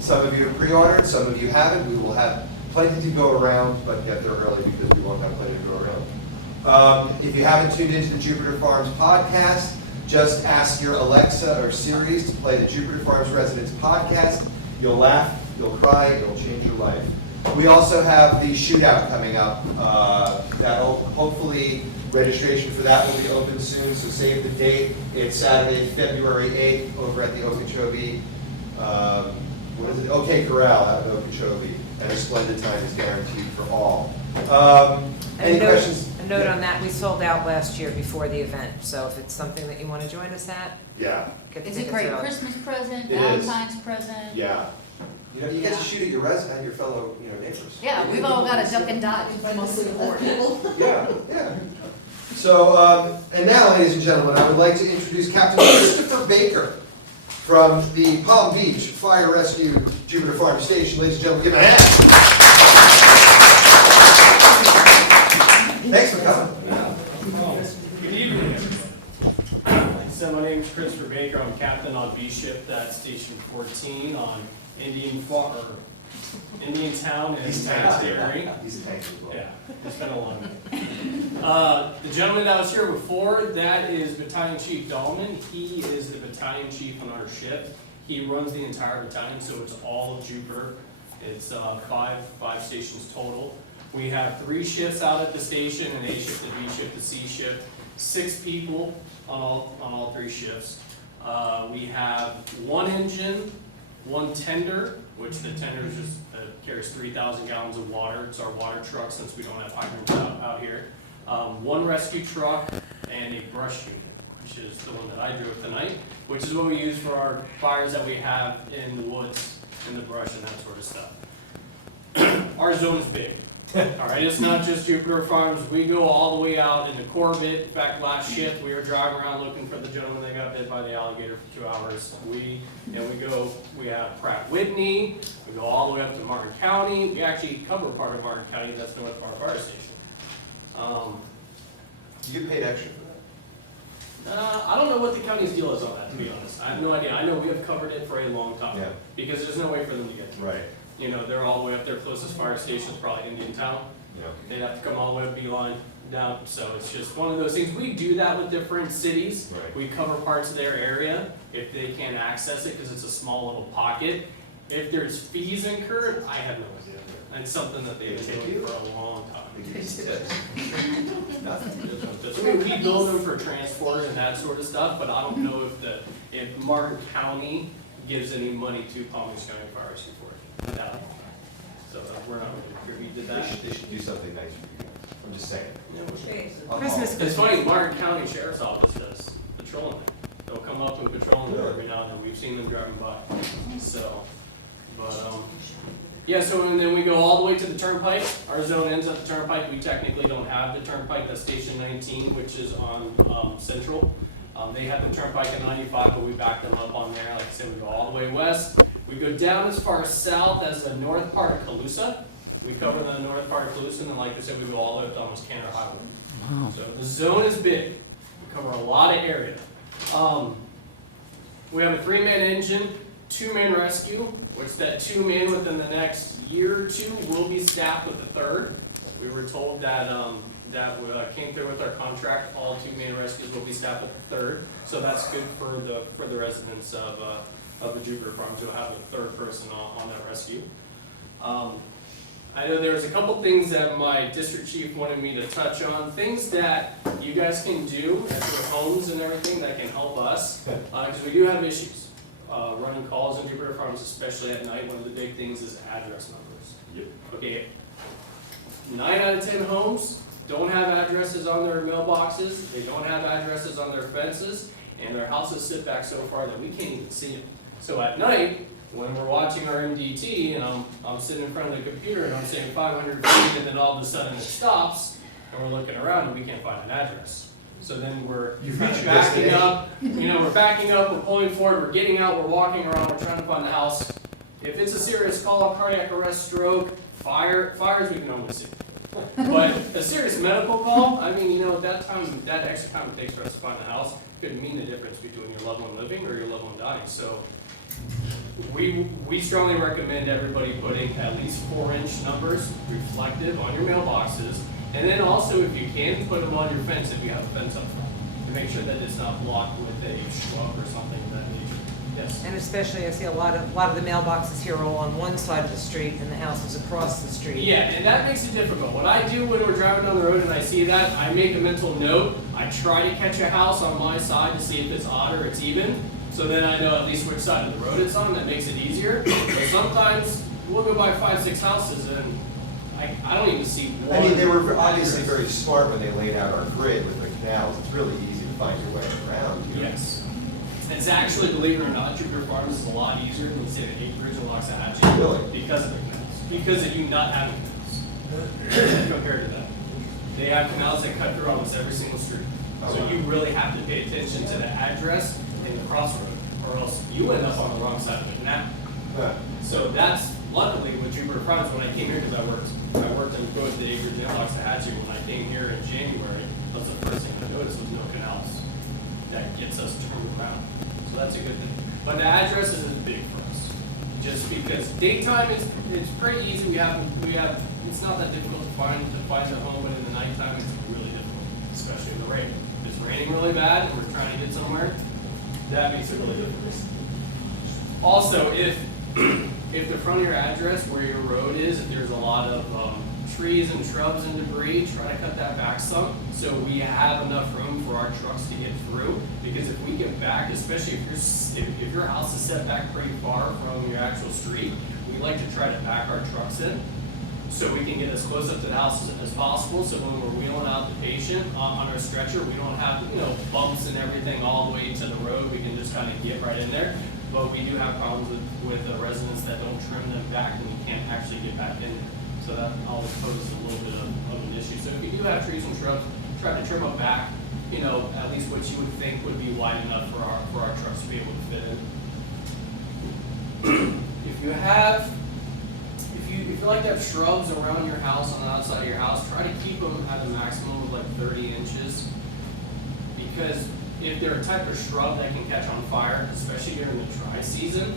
Some of you have pre-ordered, some of you haven't. We will have plenty to go around, but get there early because we won't have plenty to go around. If you haven't tuned into the Jupiter Farms podcast, just ask your Alexa or Siri to play the Jupiter Farms Residents podcast. You'll laugh, you'll cry, it'll change your life. We also have the shootout coming up. That'll hopefully, registration for that will be open soon, so save the date. It's Saturday, February 8th over at the Okeechobee, what is it? OK Corral out of Okeechobee. And a splendid time is guaranteed for all. Any questions? A note on that, we sold out last year before the event, so if it's something that you want to join us at, Yeah, get the It's a tickets great early. Christmas present, It is. Valentine's present. yeah. You know, you get to shoot at your fellow, neighbors. Yeah, we've all got a duck and dodge, most important. Yeah, yeah. So, and now, ladies and gentlemen, I would like to introduce Captain Christopher Baker from the Palm Beach Fire Rescue Jupiter Farm Station. Ladies and gentlemen, give him a hand. Thanks for coming. Good evening. So my name is Christopher Baker. I'm captain on B shift at Station 14 on Indian Town and He's Mount tanky. Airy. He's a tank as well. Yeah, it's been a long day. The gentleman that was here before, that is Battalion Chief Dahlman. He is the battalion chief on our shift. He runs the entire battalion, so it's all of Jupiter. It's five stations total. We have 3 shifts out at the station, an A shift, a B shift, a C shift. 6 people on all 3 shifts. We have 1 engine, 1 tender, which the tender is just carries 3,000 gallons of water. It's our water truck since we don't have hydrants out here. 1 rescue truck and a brush unit, which is the one that I drove tonight, which is what we use for our fires that we have in the woods, in the brush and that sort of stuff. Our zone is big. All right, it's not just Jupiter Farms. We go all the way out into Corbett. In fact, last shift, we were driving around looking for the gentleman that got bit by the alligator for 2 hours. We have Pratt Whitney, we go all the way up to Martin County. We actually cover part of Martin County, that's north of our fire station. You get paid extra for that? I don't know what the county's deal is on that, to be honest. I have no idea. I know we have covered it for a long time. Yeah. Because there's no way for them to get to it. Right. They're all the way up there, closest fire station is probably Indian Town. Yeah. They'd have to come all the way up Beeline down, so it's just one of those things. We do that with different cities. Right. We cover parts of their area if they can't access it, because it's a small little pocket. If there's fees incurred, I have no idea. It's something that they've been doing for a long time. Nothing. I mean, we build them for transport and that sort of stuff, but I don't know if Martin County gives any money to Palm Beach County Fire Rescue for it. No. So we're not really privy to that. They should do something nice for you guys. I'm just saying. Christmas It's funny, Martin County Sheriff's Office does patrolling there. They'll come up and patrol there every now and then. We've seen them driving by. So, yeah, so and then we go all the way to the turnpike. Our zone ends at the turnpike. We technically don't have the turnpike. That's Station 19, which is on Central. They have the turnpike at 95, but we back them up on there. Like I said, we go all the way west. We go down as far south as the north part of Colusa. We cover the north part of Colusa, and then like I said, we go all the way up to almost Canada Highway. So the zone is big. We cover a lot of area. We have a 3-man engine, 2-man rescue, which that 2-man within the next year or 2 will be staffed with a 3rd. We were told that came through with our contract, all 2-man rescues will be staffed with a 3rd. So that's good for the residents of the Jupiter Farms. You'll have a 3rd person on that rescue. I know there was a couple things that my district chief wanted me to touch on, things that you guys can do at your homes and everything that can help us, because we do have issues. Running calls in Jupiter Farms, especially at night, one of the big things is address numbers. Yep. Okay, 9 out of 10 homes don't have addresses on their mailboxes, they don't have addresses on their fences, and their houses sit back so far that we can't even see them. So at night, when we're watching our MDT and I'm sitting in front of the computer and I'm saying 500 feet and then all of a sudden it stops and we're looking around and we can't find an address. So then we're You've kind reached of your backing destination. up, we're backing up, we're pulling forward, we're getting out, we're walking around, we're trying to find the house. If it's a serious call, cardiac arrest, stroke, fires we can only see. But a serious medical call, I mean, that extra time it takes for us to find the house could mean the difference between your loved one living or your loved one dying. So we strongly recommend everybody putting at least 4-inch numbers reflective on your mailboxes. And then also, if you can, put them on your fence if you have a fence up front, to make sure that it's not blocked with a shrub or something of that nature. Yes? And especially, I see a lot of the mailboxes here are all on one side of the street and the house is across the street. Yeah, and that makes it difficult. What I do when we're driving down the road and I see that, I make a mental note. I try to catch a house on my side to see if it's odd or it's even. So then I know at least which side of the road it's on. That makes it easier. But sometimes we'll go by 5-6 houses and I don't even see one. I mean, they were obviously very smart when they laid out our grid with the canals. It's really easy to find your way around here. Yes. It's actually, believe it or not, Jupiter Farms is a lot easier than say the Acreage and Loxahatchee. Really? Because of the canals. Because of you not having canals. Compared to that. They have canals that cut through almost every single street. So you really have to pay attention to the address and the crossroad, or else you end up on the wrong side of the canal. Huh. So that's luckily with Jupiter Farms, when I came here, because I worked in both the Acreage and Loxahatchee. When I came here in January, that was the first thing I noticed was no canals. That gets us turned around. So that's a good thing. But the address isn't big for us. Just because daytime it's pretty easy. We have it's not that difficult to find a home, but in the nighttime it's really difficult, especially in the rain. If it's raining really bad and we're trying to get somewhere, that makes it really difficult. Also, if the front of your address where your road is, if there's a lot of trees and shrubs and debris, try to cut that back some so we have enough room for our trucks to get through. Because if we get back, especially if your house is set back pretty far from your actual street, we like to try to back our trucks in so we can get as close up to the house as possible. So when we're wheeling out the patient on our stretcher, we don't have bumps and everything all the way to the road. We can just kind of get right in there. But we do have problems with residents that don't trim them back and we can't actually get back in there. So that always poses a little bit of an issue. So if you do have trees and shrubs, try to trim them back, at least what you would think would be wide enough for our trucks to be able to fit in. If you like to have shrubs around your house, on the outside of your house, try to keep them at a maximum of like 30 inches. Because if they're a type of shrub that can catch on fire, especially during the dry season,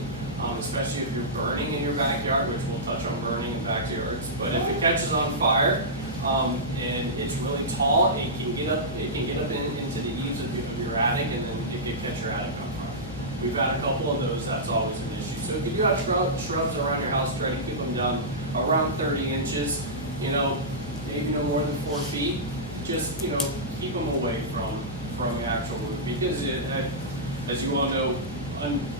especially if you're burning in your backyard, which we'll touch on burning in backyards, but if it catches on fire, and it's really tall, it can get up into the eaves of your attic, and then it can catch your attic on fire. We've had a couple of those, that's always an issue. So if you do have shrubs around your house, try to keep them down around 30 inches, maybe no more than 4 feet. Just, keep them away from the actual roof, because as you all know,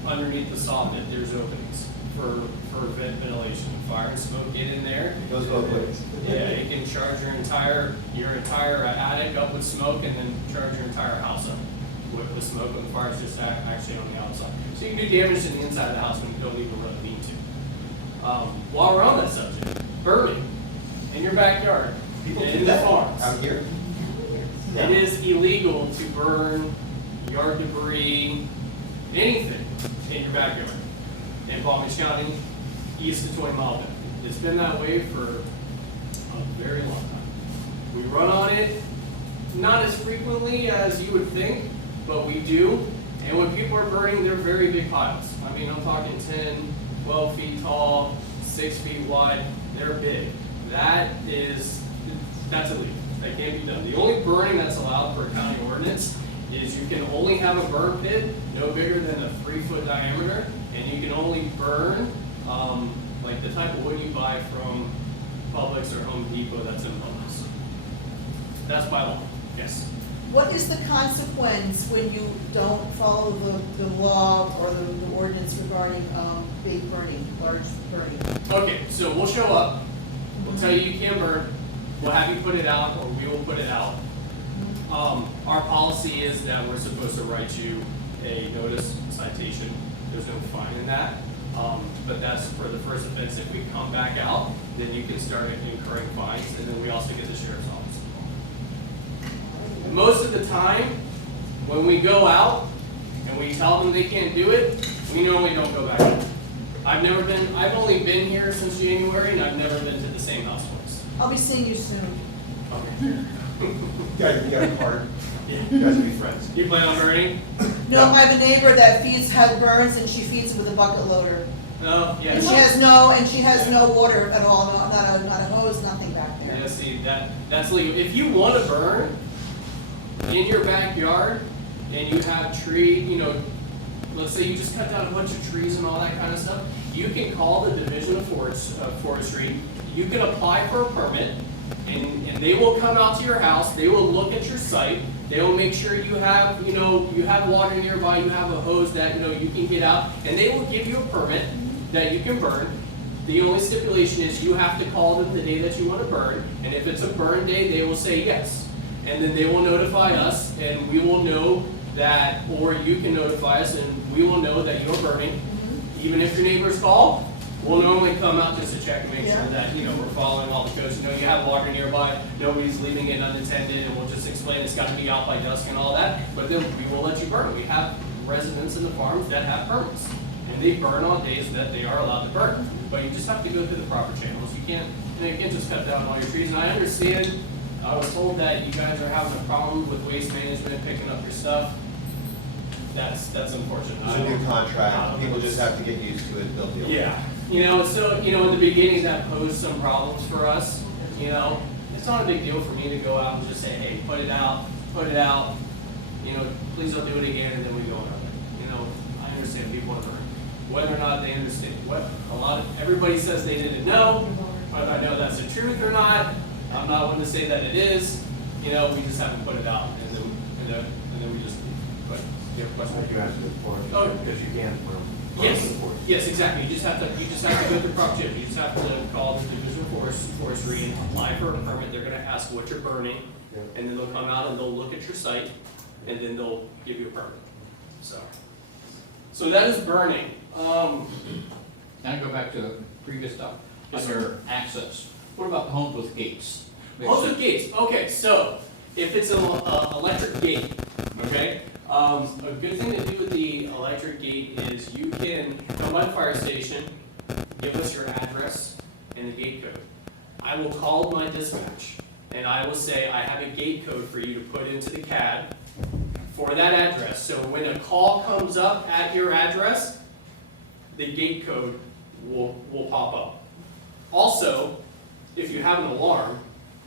underneath the saw pit, there's openings for ventilation. Fire and smoke get in there. It goes both ways. Yeah, it can charge your entire attic up with smoke, and then charge your entire house up with smoke when the fire's just actually on the outside. So you can do damage to the inside of the house when you don't even really need to. While we're on that subject, burning in your backyard, People and do in the that farms. out here. It is illegal to burn yard debris, anything in your backyard in Palm Beach County, east of 20 Mile Bay. It's been that way for a very long time. We run on it, not as frequently as you would think, but we do. And when people are burning, they're very big piles. I mean, I'm talking 10, 12 feet tall, 6 feet wide. They're big. That's illegal. That can't be done. The only burning that's allowed for a county ordinance is you can only have a burn pit no bigger than a 3-foot diameter, and you can only burn like the type of wood you buy from Publix or Home Depot that's in Publix. That's by law. Yes. What is the consequence when you don't follow the law or the ordinance regarding big burning, large burning? Okay, so we'll show up. We'll tell you you can't burn. we'll have you put it out, or we will put it out. Our policy is that we're supposed to write you a notice citation. There's no fine in that. But that's for the first offense. If we come back out, then you can start incurring fines, and then we also get the sheriff's office involved. Most of the time, when we go out and we tell them they can't do it, we normally don't go back out. I've only been here since January, and I've never been to the same house once. I'll be seeing you soon. Okay. You got a card? Yeah. You guys will be friends. You plan on burning? No, I have a neighbor that has burns and she feeds with a bucket loader. No, yeah. And she has no water at all, not a hose, nothing back there. Yeah, see, that's legal. If you want to burn in your backyard and you have let's say you just cut down a bunch of trees and all that kind of stuff, you can call the Division of Forestry. You can apply for a permit, and they will come out to your house. They will look at your site. They will make sure you have, you have water nearby. You have a hose that you can get out, and they will give you a permit that you can burn. The only stipulation is you have to call them the day that you want to burn, and if it's a burn day, they will say yes. And then they will notify us, and we will know that, or you can notify us, and we will know that you're burning. Even if your neighbors call, we'll normally come out just to check and make sure that, we're following all the codes. You have water nearby, nobody's leaving it unattended, and we'll just explain it's gotta be out by dusk and all that, but then we will let you burn. We have residents in the farms that have permits, and they burn on days that they are allowed to burn. But you just have to go through the proper channels. You can't just cut down all your trees. And I understand, I was told that you guys are having a problem with waste management picking up your stuff. That's unfortunate. It's a new contract, people just have to get used to it, they'll deal with it. Yeah, so, in the beginning, that posed some problems for us, It's not a big deal for me to go out and just say, hey, put it out, please don't do it again, and then we go another. I understand people are hurt. Whether or not they understand everybody says they didn't know, whether I know that's the truth or not, I'm not one to say that it is, we just haven't put it out, and then we just, but, you have a question? You asked it for, Oh. because you can for. Yes, exactly, you just have to go through proper channel. You just have to call the Division of Forestry and apply for a permit. They're gonna ask what you're burning, and then they'll come out and they'll look at your site, and then they'll give you a permit. So that is burning. Now go back to the previous stuff, Yes, under access. What about the homes with gates? Homes with gates, okay, so if it's an electric gate, okay? A good thing to do with the electric gate is you can come by the fire station, give us your address and the gate code. I will call my dispatch and I will say, I have a gate code for you to put into the CAD for that address. So when a call comes up at your address, the gate code will pop up. Also, if you have an alarm,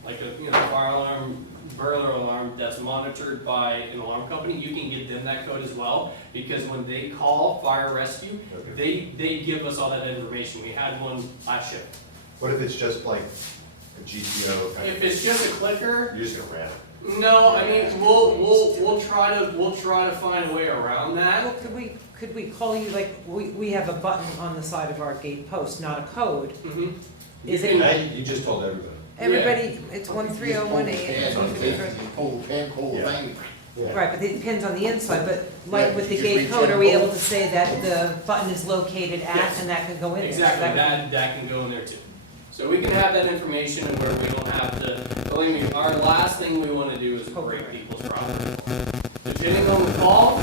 like a fire alarm, burglar alarm that's monitored by an alarm company, you can give them that code as well, because when they call fire rescue, they give us all that information. We had one last shift. What if it's just like a GPO kind of? If it's just a clicker, You're just gonna ram it. no, I mean, we'll try to find a way around that. Well, could we call you, like, we have a button on the side of our gate post, not a code. Mhm. Is You it- can- You just told everybody. Everybody, it's 13018. Cold thing. Right, but it depends on the inside, but like Yeah, with the just gate reach code, in are we and able pull. to say that the button is located at, Yes. and that can go in there? Exactly, So that can go in there too. So we can have that information and where we don't have to, believe me, our last thing we wanna do is break people's property. Depending on the call,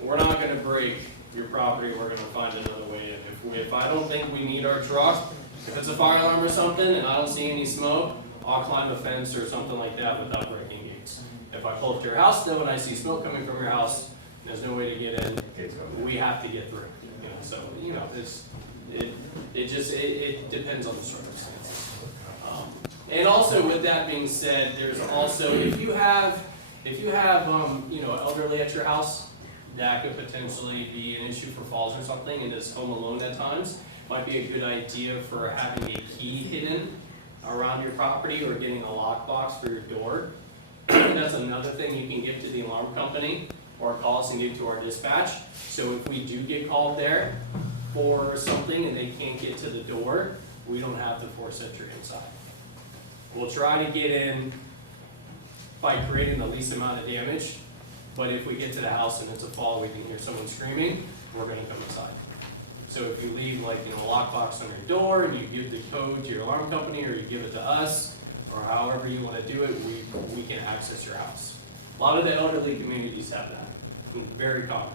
we're not gonna break your property, we're gonna find another way in. If I don't think we need our truck, if it's a fire alarm or something and I don't see any smoke, I'll climb a fence or something like that without breaking gates. If I pull up to your house, then when I see smoke coming from your house, there's no way to get in, we have to get through. So, it depends on the circumstances. And also with that being said, there's also, if you have, elderly at your house, that could potentially be an issue for falls or something, and is home alone at times, might be a good idea for having a key hidden around your property or getting a lockbox for your door. That's another thing you can give to the alarm company or call us and give to our dispatch. So if we do get called there for something and they can't get to the door, we don't have to force enter inside. We'll try to get in by creating the least amount of damage, but if we get to the house and it's a fall, we can hear someone screaming, we're gonna come inside. So if you leave like, a lockbox on your door and you give the code to your alarm company, or you give it to us, or however you wanna do it, we can access your house. A lot of the elderly communities have that, very common.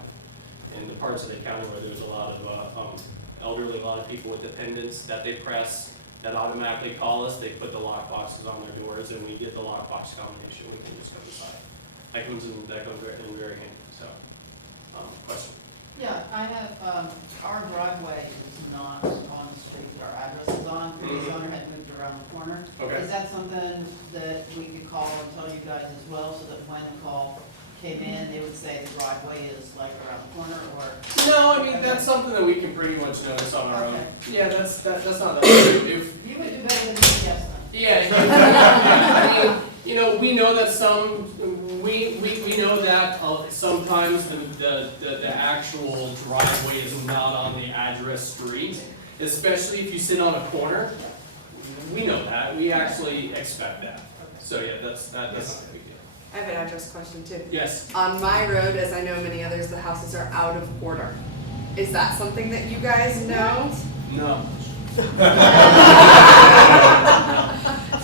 In the parts of the county where there's a lot of elderly, a lot of people with dependents that they press, that automatically call us, they put the lock boxes on their doors, and we get the lockbox combination, we can just go inside. That comes in very handy, so, question? Yeah, I have, our driveway is not on the street that our address is on, previous owner had moved around the corner. Okay. Is that something that we could call and tell you guys as well, so that when the call came in, they would say the driveway is like around the corner, or? No, I mean, that's something that we can pretty much notice on our own. Okay. Yeah, that's not that big. If, You would do better than me, yes. yeah, I mean, we know that we know that sometimes the actual driveway is not on the address street, especially if you sit on a corner. We know that, we actually expect that. So yeah, that's not a big deal. I have an address question too. Yes. On my road, as I know many others, the houses are out of order. Is that something that you guys know? No.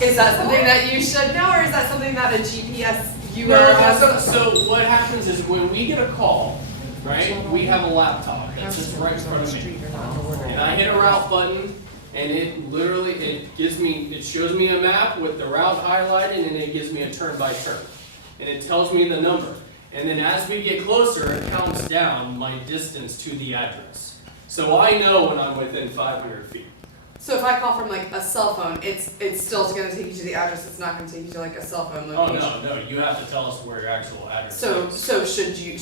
Is that something that you should know, or is that something that a GPS you No, are? so what happens is when we get a call, right, we have a laptop that's just right in front of me. And I hit a route button, and it literally, it shows me a map with the route highlighted, and it gives me a turn by turn. And it tells me the number. And then as we get closer, it counts down my distance to the address. So I know when I'm within 500 feet. So if I call from like a cell phone, it's still gonna take you to the address, it's not gonna take you to like a cell phone Oh, location? no, you have to tell us where your actual address So, is.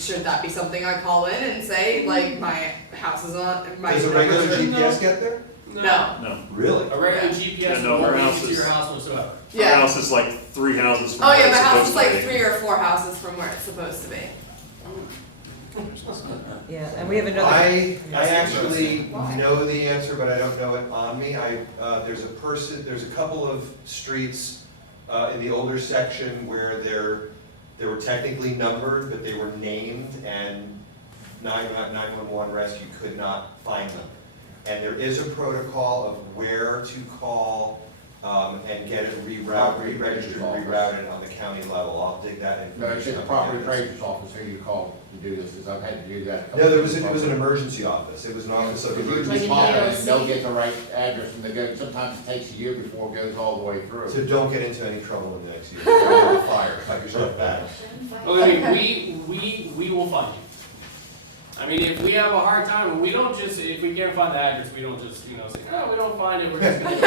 should that be something I call in and say, like, my house is on, my. Does a regular GPS get there? No. No. Really? A regular GPS Yeah, no, won't our reach house to is- your house whatsoever. Our Yeah. house is like 3 houses from Oh where yeah, it's my house is supposed to like be. 3 or 4 houses from where it's supposed to be. Yeah, and we have another. I actually know the answer, but I don't know it on me. There's a couple of streets in the older section where they were technically numbered, but they were named, and 911 rescue could not find them. And there is a protocol of where to call and get it re-registered, rerouted on the county level. I'll dig that No, it's information. at the property appraiser's office who you call to do this, because I've had to do that. No, it was an emergency office. It was an office of If you emergency. just call it and they'll get the right address, and they go, sometimes it takes a year before it goes all the way through. So don't get into any trouble in the next year. You're on fire, fight yourself back. Well, I mean, we will find you. I mean, if we have a hard time, we don't just, if we can't find the address, we don't just, say, oh, we don't find it, we're just gonna. You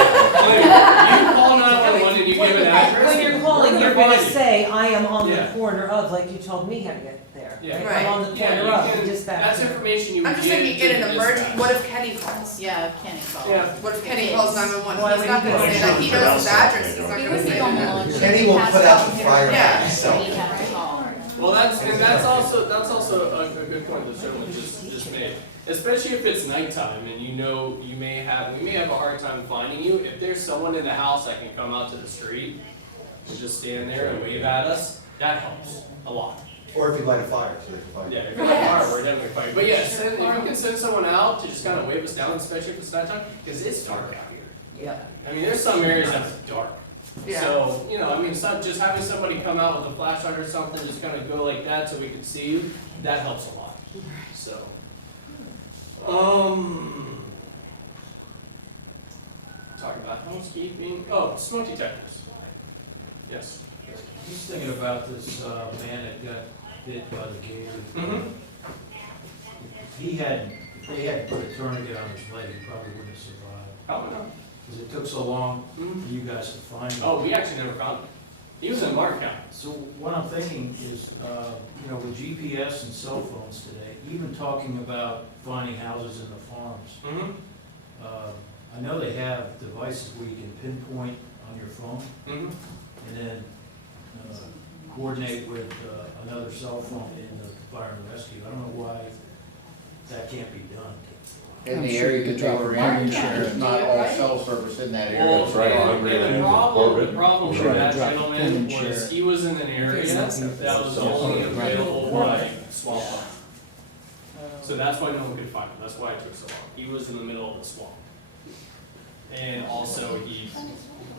call 911 and you give an address. When you're and calling, we're you're find gonna you. say, I am on the Yeah. corner of, like you told me how to get there. Yeah. I'm on the Yeah, corner you of, can- dispatch. That's information you would I'm just give thinking to in an the emergency, dispatch. what if Kenny calls? Yeah, Kenny called. Yeah. What if Kenny calls 911? Why He's would not he gonna do say that? that, he knows his address, he's not He gonna would say be on the that. launch. Kenny will put out the fire Yeah. himself. He has to call. Well, that's also a good point that Sherman just made. Especially if it's nighttime and we may have a hard time finding you. If there's someone in the house that can come out to the street and just stand there and wave at us, that helps a lot. Or if you light a fire, so they can find Yeah, you. if you're like, alright, we're definitely fighting. But yeah, if you can send someone out to just kind of wave us down, especially if it's nighttime, because it's dark out here. Yeah. I mean, there's some areas that are dark. Yeah. So, I mean, just having somebody come out with a flashlight or something, just kind of go like that so we can see you, that helps a lot. So, talk about housekeeping, smoke detectors. Yes. Just thinking about this man that got bit by the gator. Mm-hmm. If they hadn't put a tourniquet on his leg, he probably wouldn't have survived. Probably not. Because it took so long for you guys to find him. Oh, we actually never found him. He was in Mark County. So what I'm thinking is, with GPS and cell phones today, even talking about finding houses in the farms, Mm-hmm. I know they have devices where you can pinpoint on your phone Mm-hmm. and then coordinate with another cell phone in the fire and rescue. I don't know why that can't be done. In I'm the sure you area could that drop they were a in, pine there's share. not all cell service in that area. Well, That's right, and- Hungry and Man the and problem Corbett. with Right. that Drop gentleman pin and was share. he was in an area that was only available by swamp. So that's why no one could find him, that's why it took so long. He was in the middle of the swamp. And also,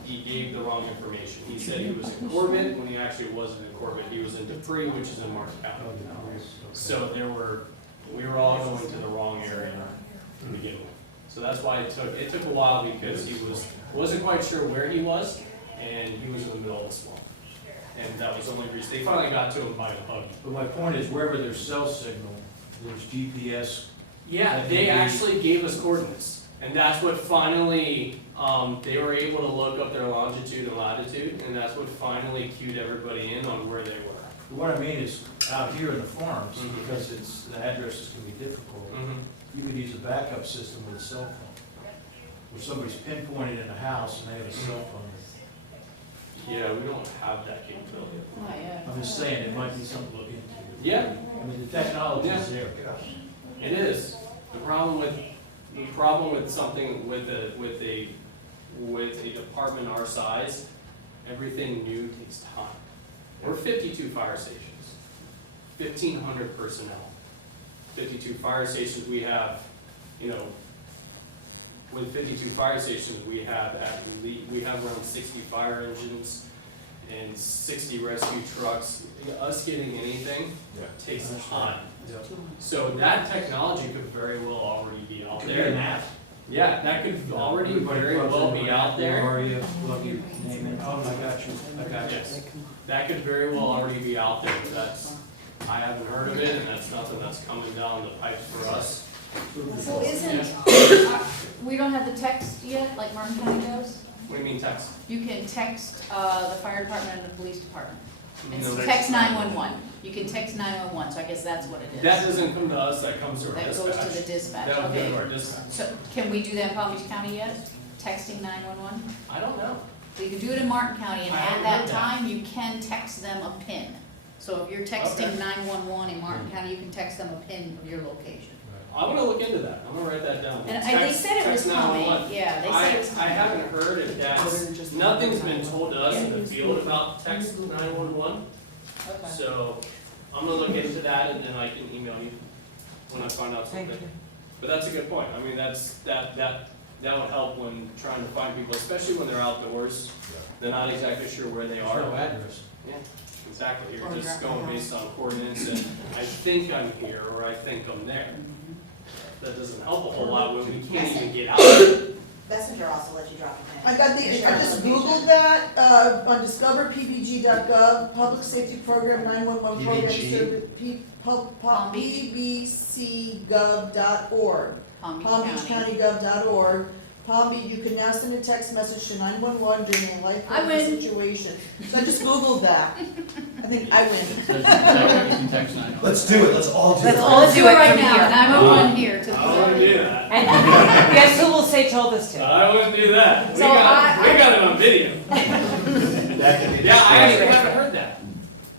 he gave the wrong information. He said he was in Corbett, when he actually wasn't in Corbett. He was in Dupree, which is in Martin County. So we were all going to the wrong area to begin with. So that's why it took a while, because he wasn't quite sure where he was, and he was in the middle of the swamp. And that was the only reason, they finally got to him by a buggy. But my point is, wherever there's cell signal, there's GPS. Yeah, they actually gave us coordinates, and that's what finally, they were able to look up their longitude and latitude, and that's what finally cued everybody in on where they were. What I mean is, out here in the farms, Mhm. because the addresses can be difficult, you could use a backup system with a cell phone. Where somebody's pinpointed in a house and they have a cell phone. Yeah, we don't have that capability. Not yet. I'm just saying, it might be something to look into. Yeah, I mean, the technology is there. it is. The problem with something with a department our size, everything new takes time. We're 52 fire stations, 1,500 personnel. 52 fire stations, we have, with 52 fire stations, we have around 60 fire engines and 60 rescue trucks. Us getting anything takes time. So that technology could very well already be out Could be an there. app. Yeah, that could already Everybody very plugs well in be an out app, there. Who are you? Plug your name in. Oh, I got you. Okay, yes. That could very well already be out there, but I haven't heard of it, and that's nothing that's coming down the pipes for us. So we don't have the text yet, like Martin County does? What do you mean text? You can text, the fire department and the police department. It's No, text 911. You can text 911, so I guess that's what it is. That doesn't come to us, that comes to our That dispatch. goes to the dispatch, That would go okay. to our dispatch. So can we do that in Palm Beach County yet? Texting 911? I don't know. We can do it in Martin County, and I at haven't that heard that. time, you can text them a PIN. So if you're texting Okay. 911 in Martin County, you can text them a PIN of your location. I'm gonna look into that, I'm gonna write that down. And they Text- said it was text coming, 911. yeah, they said it was I coming. haven't heard if that's, nothing's been told to us in the field about text 911. Okay. So, I'm gonna look into that and then I can email you when I find out Thank something. you. But that's a good point, I mean, that would help when trying to find people, especially when they're outdoors. They're not exactly sure where they There's are. no address. Yeah, exactly, Or you're just drop going them based on coordinates and I think I'm here or I think I'm there. That doesn't help a whole lot when we can't even get out. Messenger also lets you drop a pin. I got I just Googled that, on discoverpbg.gov, Public Safety Program 911 Program PBG? Service, Palm Beach. pbcgov.org. Palm Beach Palm Beach County. PalmBeachCountyGov.org. Palm Beach, you can now send a text message to 911 during a life I win. situation. So I just Googled that. I think I win. You can text 911. Let's do it, let's all do it. Let's all Let's do do it it right from now, here. 911 here to the. I wouldn't do that. And guess who will say told us to? I wouldn't do that. We So got it on video. That could be. Yeah, I actually haven't heard that.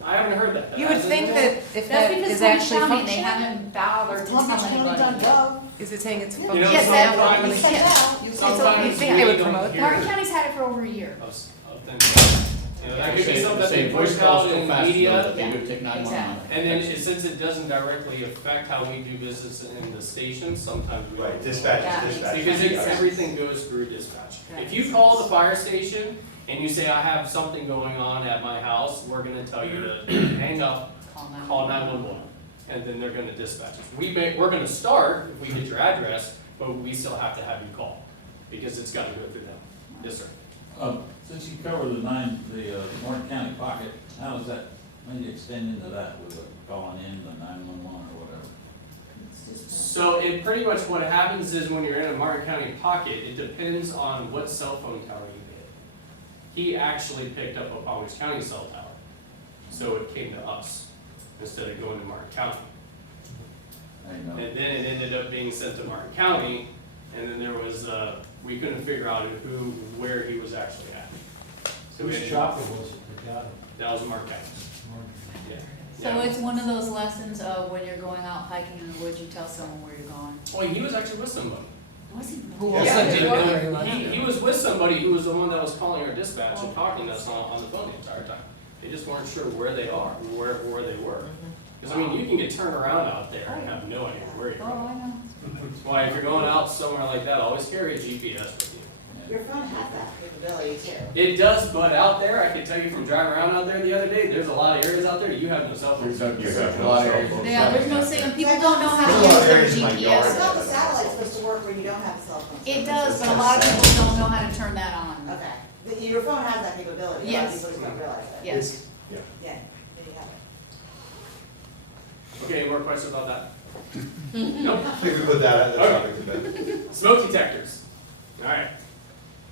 I haven't heard that. You would think that if That's that because is Palm Beach actually County, they functioning, haven't bothered to tell anybody. PalmBeachCounty.gov. is it saying it's You know, functioning? Yes, that- sometimes, You said that. You said sometimes you think they would we don't promote hear Martin County's had it for over a year. of things. You know, that could be Say- something say they voice push calls out so in fast, though, media. that they would take 911. And then since it doesn't directly affect how we do business in the station, sometimes we. Right, don't. dispatch That is makes dispatch. Because sense. everything goes through dispatch. That If makes you call sense. the fire station and you say, I have something going on at my house, we're gonna tell you to hang up, call 911, and then they're gonna dispatch us. We're gonna start if we get your address, but we still have to have you call, because it's gotta go through them. Yes, sir. Since you cover the Martin County pocket, how does that, maybe extend into that with calling in the 911 or whatever? So it pretty much, what happens is when you're in a Martin County pocket, it depends on what cell phone tower you hit. He actually picked up a Palm Beach County cell tower, so it came to us instead of going to Martin County. I know. And then it ended up being sent to Martin County, and then there was, we couldn't figure out where he was actually at. So we Whose ended- chopper was it that got it? That was Martin County, yeah. So Yeah. it's one of those lessons of when you're going out hiking in the woods, you tell someone where you're going. Well, he was actually with somebody. Was he? Who Yeah. also Yeah, didn't know where he was. he was with somebody who was the one that was calling our dispatch and talking to us on the phone the entire time. They just weren't sure where they are, where they were. Because, I mean, you can get turned around out there and have no idea where you're Oh, going. I know. That's why if you're going out somewhere like that, always carry a GPS with you. Your phone has that capability too. It does, but out there, I can tell you from driving around out there the other day, there's a lot of areas out there, you have no cell phone service. You have A no lot of cell areas. phone Yeah, there's no service. saying, people don't know how to There's a lot of use their areas in my yard. I GPS. thought the satellite's supposed to work where you don't have a cell phone. It service. does, but a lot of people don't know how to turn that on. Okay, your phone has that capability, a lot of Yes. people just don't realize it. Yes. Yeah, there you have it. Okay, any more questions about that? Nope. I think we put that at the topic to bed. Smoke detectors. Alright.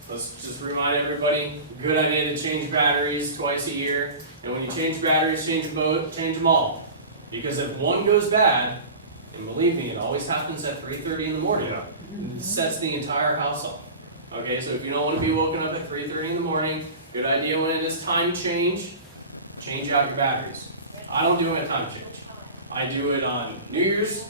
Let's just remind everybody, good idea to change batteries twice a year. And when you change batteries, change them all. Because if one goes bad, and believe me, it always happens at 3:30 in the morning, it sets the entire house off. Okay, so if you don't want to be woken up at 3:30 in the morning, good idea when it is time change out your batteries. I don't do it at time change. I do it on New Year's,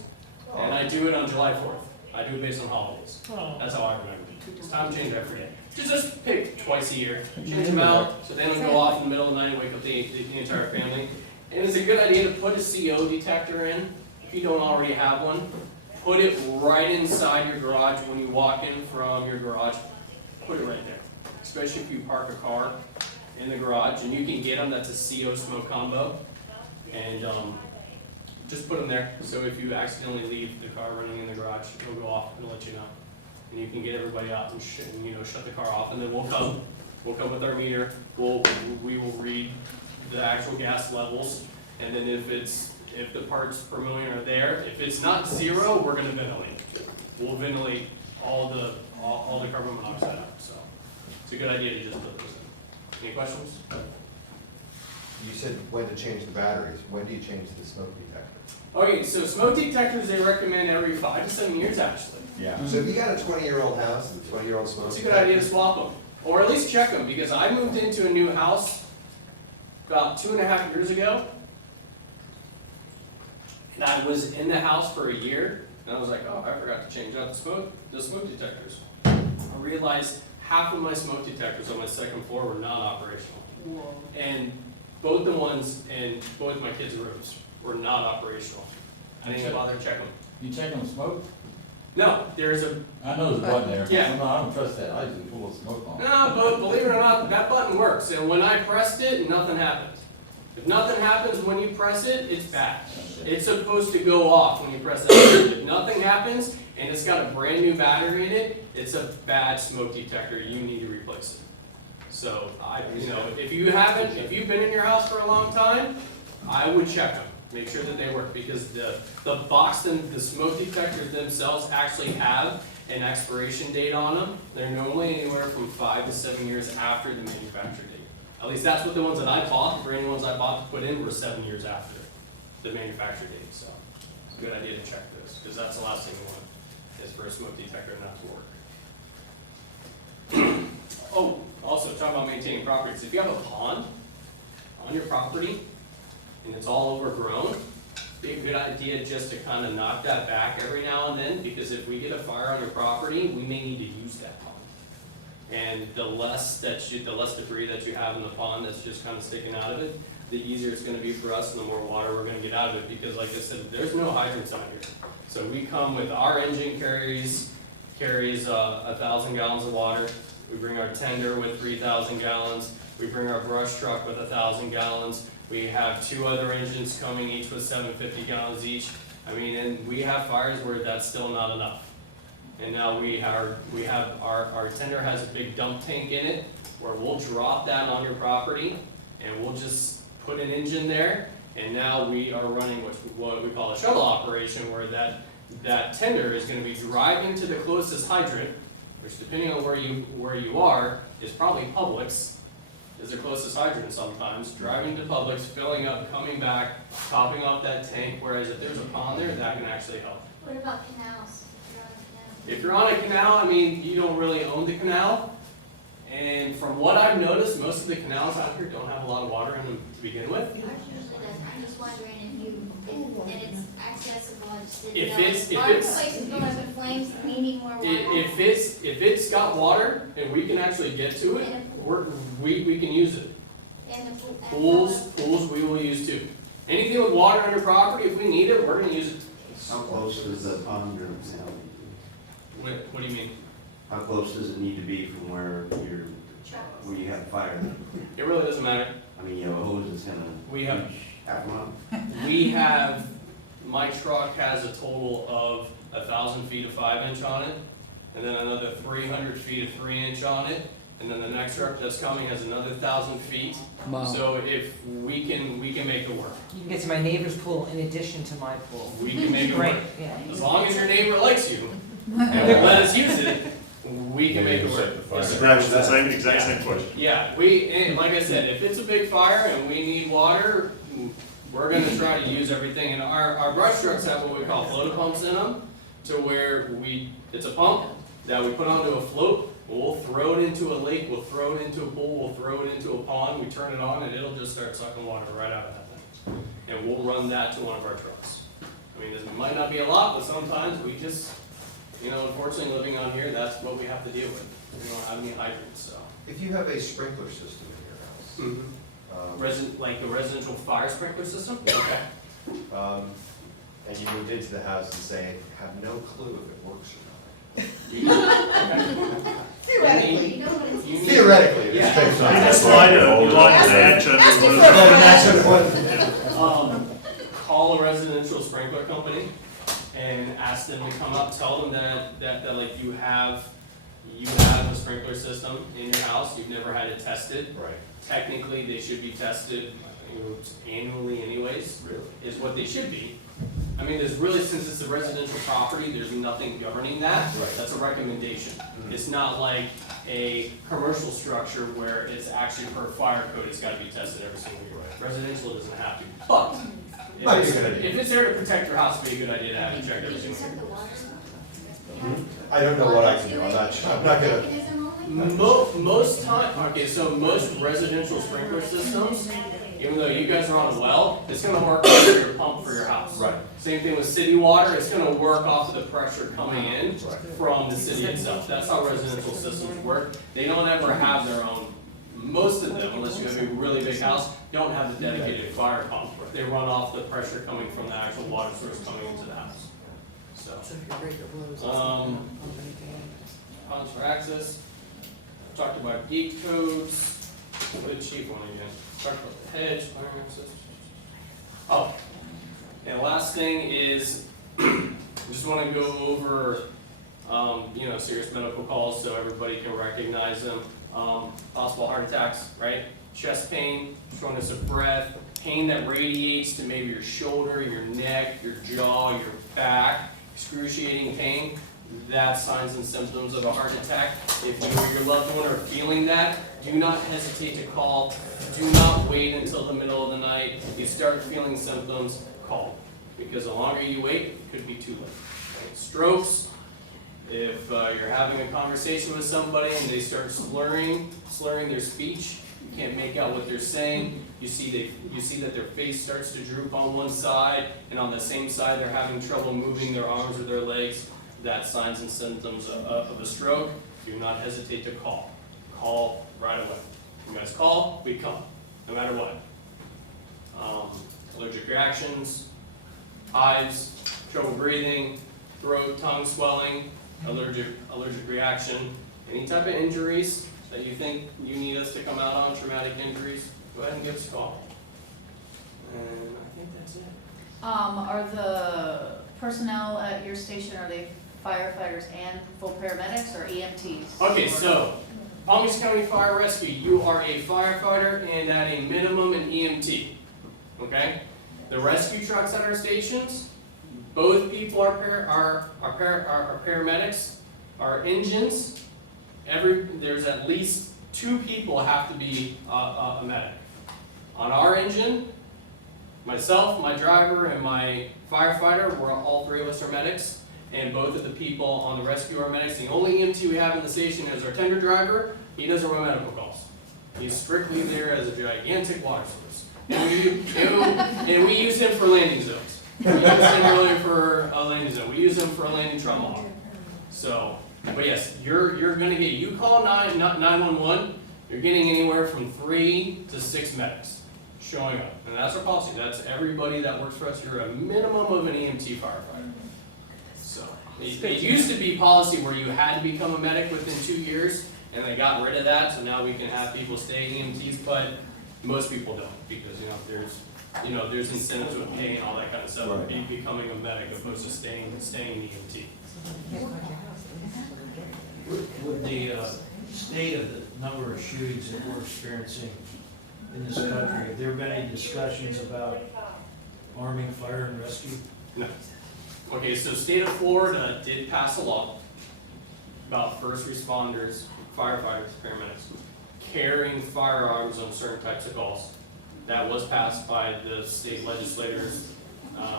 and I do it on July 4th. I do it based on holidays. That's how I remember it. It's time change every day. Just pick twice a year, change them out, so they don't go off in the middle of the night and wake up the entire family. And it's a good idea to put a CO detector in, if you don't already have one. Put it right inside your garage when you walk in from your garage. Put it right there, especially if you park a car in the garage, and you can get them, that's a CO smoke combo. And just put them there, so if you accidentally leave the car running in the garage, it'll go off and let you know. And you can get everybody out and shut the car off, and then we'll come with our meter, we will read the actual gas levels, and then if the parts per million are there, if it's not zero, we're gonna ventilate. We'll ventilate all the carbon monoxide out, so it's a good idea to just put those in. Any questions? You said when to change the batteries. When do you change the smoke detector? Okay, so smoke detectors, they recommend every 5 to 7 years actually. Yeah. So if you got a 20-year-old house, and 20-year-old smoke It's a detector. good idea to swap them, or at least check them, because I moved into a new house about 2.5 years ago. And I was in the house for a year, and I was like, oh, I forgot to change out the smoke detectors. I realized half of my smoke detectors on my second floor were non-operational. And both the ones in both my kids' rooms were not operational. I didn't even bother to check them. You check on smoke? No, there's a, I know there's one there. Yeah. No, I don't trust that, I just full of smoke on it. no, but believe it or not, that button works, and when I pressed it, nothing happened. If nothing happens when you press it, it's bad. It's supposed to go off when you press that button. If nothing happens, and it's got a brand new battery in it, it's a bad smoke detector, you need to replace it. So, if you've been in your house for a long time, I would check them, make sure that they work, because the smoke detectors themselves actually have an expiration date on them. They're normally anywhere from 5 to 7 years after the manufacture date. At least that's what the ones that I bought, the brand new ones I bought to put in were 7 years after the manufacture date, so it's a good idea to check those, because that's the last thing you want, is for a smoke detector not to work. Oh, also, talking about maintaining properties, if you have a pond on your property, and it's all overgrown, it'd be a good idea just to kind of knock that back every now and then, because if we get a fire on your property, we may need to use that pond. And the less debris that you have in the pond that's just kind of sticking out of it, the easier it's gonna be for us and the more water we're gonna get out of it, because like I said, there's no hydrants out here. So we come with, our engine carries 1,000 gallons of water, we bring our tender with 3,000 gallons, we bring our brush truck with 1,000 gallons, we have 2 other engines coming, each with 750 gallons each. I mean, and we have fires where that's still not enough. And now our tender has a big dump tank in it, where we'll drop that on your property, and we'll just put an engine there, and now we are running what we call a shuttle operation, where that tender is gonna be driving to the closest hydrant, which depending on where you are, is probably Publix, is the closest hydrant sometimes, driving to Publix, filling up, coming back, topping off that tank, whereas if there's a pond there, that can actually help. What about canals? If you're on a canal, I mean, you don't really own the canal, And from what I've noticed, most of the canals out here don't have a lot of water in them to begin with. I'm just wondering if you, and it's accessible, If it's- if Our it's- place is going up in flames, we need more water. If it's got water and we can actually get to it, we can use it. And the pool. Pools we will use too. Anything with water under property, if we need it, we're gonna use it. How close does the pond or canal? What do you mean? How close does it need to be from where you have fire? It really doesn't matter. I mean, you have a hose that's gonna We have, reach half a mile? we have, my truck has a total of 1,000 feet of 5-inch on it, and then another 300 feet of 3-inch on it, and then the next truck that's coming has another 1,000 feet. Wow. So if we can make it work. You can get to my neighbor's pool in addition to my pool. We can make it Great, work. yeah. As long as your neighbor likes you and will let us use it, we can make it work. That's Yes, the exact same question. Yeah, and like I said, if it's a big fire and we need water, we're gonna try to use everything. And our brush trucks have what we call float pumps in them, to where it's a pump that we put onto a float. We'll throw it into a lake, we'll throw it into a pool, we'll throw it into a pond, we turn it on and it'll just start sucking water right out of that thing. And we'll run that to one of our trucks. I mean, it might not be a lot, but sometimes we just, unfortunately living on here, that's what we have to deal with. We don't have any hydrants, so. If you have a sprinkler system in your house, Like the residential fire sprinkler system? Okay. and you moved into the house and say, have no clue if it works or Theoretically. You know what it's. You need- Theoretically, it's Yeah. based on. You just slide Call a residential sprinkler company and ask them to come up, tell them that like you have a sprinkler system in your house, you've never had it tested. Right. Technically, they should be tested, annually anyways. Really? Is what they should be. I mean, there's really, since it's a residential property, there's nothing governing that. Right. That's a recommendation. It's not like a commercial structure where it's actually per fire code, it's gotta be tested every single year. Residential doesn't have to, but Might be a good idea. if it's there to protect your house, it'd be a good idea to have it checked every single year. Except the water. I don't know what I can do, I'm not gonna. Mechanism only? Most time, okay, so most residential sprinkler systems, even though you guys are on a well, it's gonna work off of your pump for your house. Right. Same thing with city water, it's gonna work off of the pressure coming in Right. from the city itself. That's how residential systems work. They don't ever have their own, most of them, unless you have a really big house, don't have the dedicated fire pump. They run off the pressure coming from the actual water source coming into the house. So, So if your breaker blows, it's Um, not gonna pump anything in. ponds for access, talked about deed codes, what did chief want again? Talked about the hedge, fire access. Oh, and last thing is, just wanna go over, serious medical calls so everybody can recognize them. Possible heart attacks, right? Chest pain, shortness of breath, pain that radiates to maybe your shoulder, your neck, your jaw, your back, excruciating pain. That's signs and symptoms of a heart attack. If you or your loved one are feeling that, do not hesitate to call. Do not wait until the middle of the night. If you start feeling symptoms, call. Because the longer you wait, it could be too late. Right? Strokes, if you're having a conversation with somebody and they start slurring their speech, you can't make out what they're saying, you see that their face starts to droop on one side, and on the same side they're having trouble moving their arms or their legs, that's signs and symptoms of a stroke. Do not hesitate to call. Call right away. You guys call, we come, no matter what. Allergic reactions, hives, trouble breathing, throat, tongue swelling, allergic reaction, any type of injuries that you think you need us to come out on, traumatic injuries, go ahead and give us a call. And I think that's it. Are the personnel at your station, are they firefighters and full paramedics or EMTs? Okay, so, Palm Beach County Fire Rescue, you are a firefighter and at a minimum an EMT, okay? The rescue trucks at our stations, both people are paramedics. Our engines, there's at least 2 people have to be a medic. On our engine, myself, my driver, and my firefighter, all 3 of us are medics. and both of the people on the rescue are medics. The only EMT we have in the station is our tender driver. He doesn't run medical calls. He's strictly there as a gigantic water source. And we use him for landing zones. We used him earlier for a landing zone. We use him for a landing trauma hall. So, but yes, you're gonna get, you call 911, you're getting anywhere from 3 to 6 medics showing up. And that's our policy. That's everybody that works for us. You're a minimum of an EMT firefighter. So, it used to be policy where you had to become a medic within 2 years, and they got rid of that, so now we can have people stay EMTs, but most people don't, because, there's incentives with pay and all that kind of stuff, Right. becoming a medic opposed to staying EMT. With the state of the number of shootings that we're experiencing in this country, have there been any discussions about arming fire and rescue? No. Okay, so state of Florida did pass a law about first responders, firefighters, paramedics, carrying firearms on certain types of calls. That was passed by the state legislators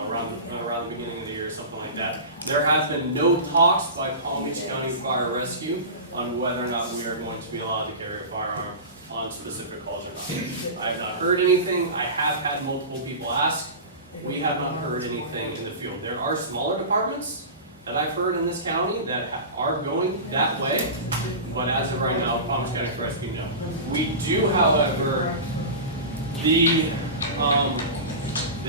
around the beginning of the year, something like that. There have been no talks by Palm Beach County Fire Rescue on whether or not we are going to be allowed to carry a firearm on specific calls or not. I have not heard anything. I have had multiple people ask. We have not heard anything in the field. There are smaller departments that I've heard in this county that are going that way, but as of right now, Palm Beach County Fire Rescue, no. We do, however, the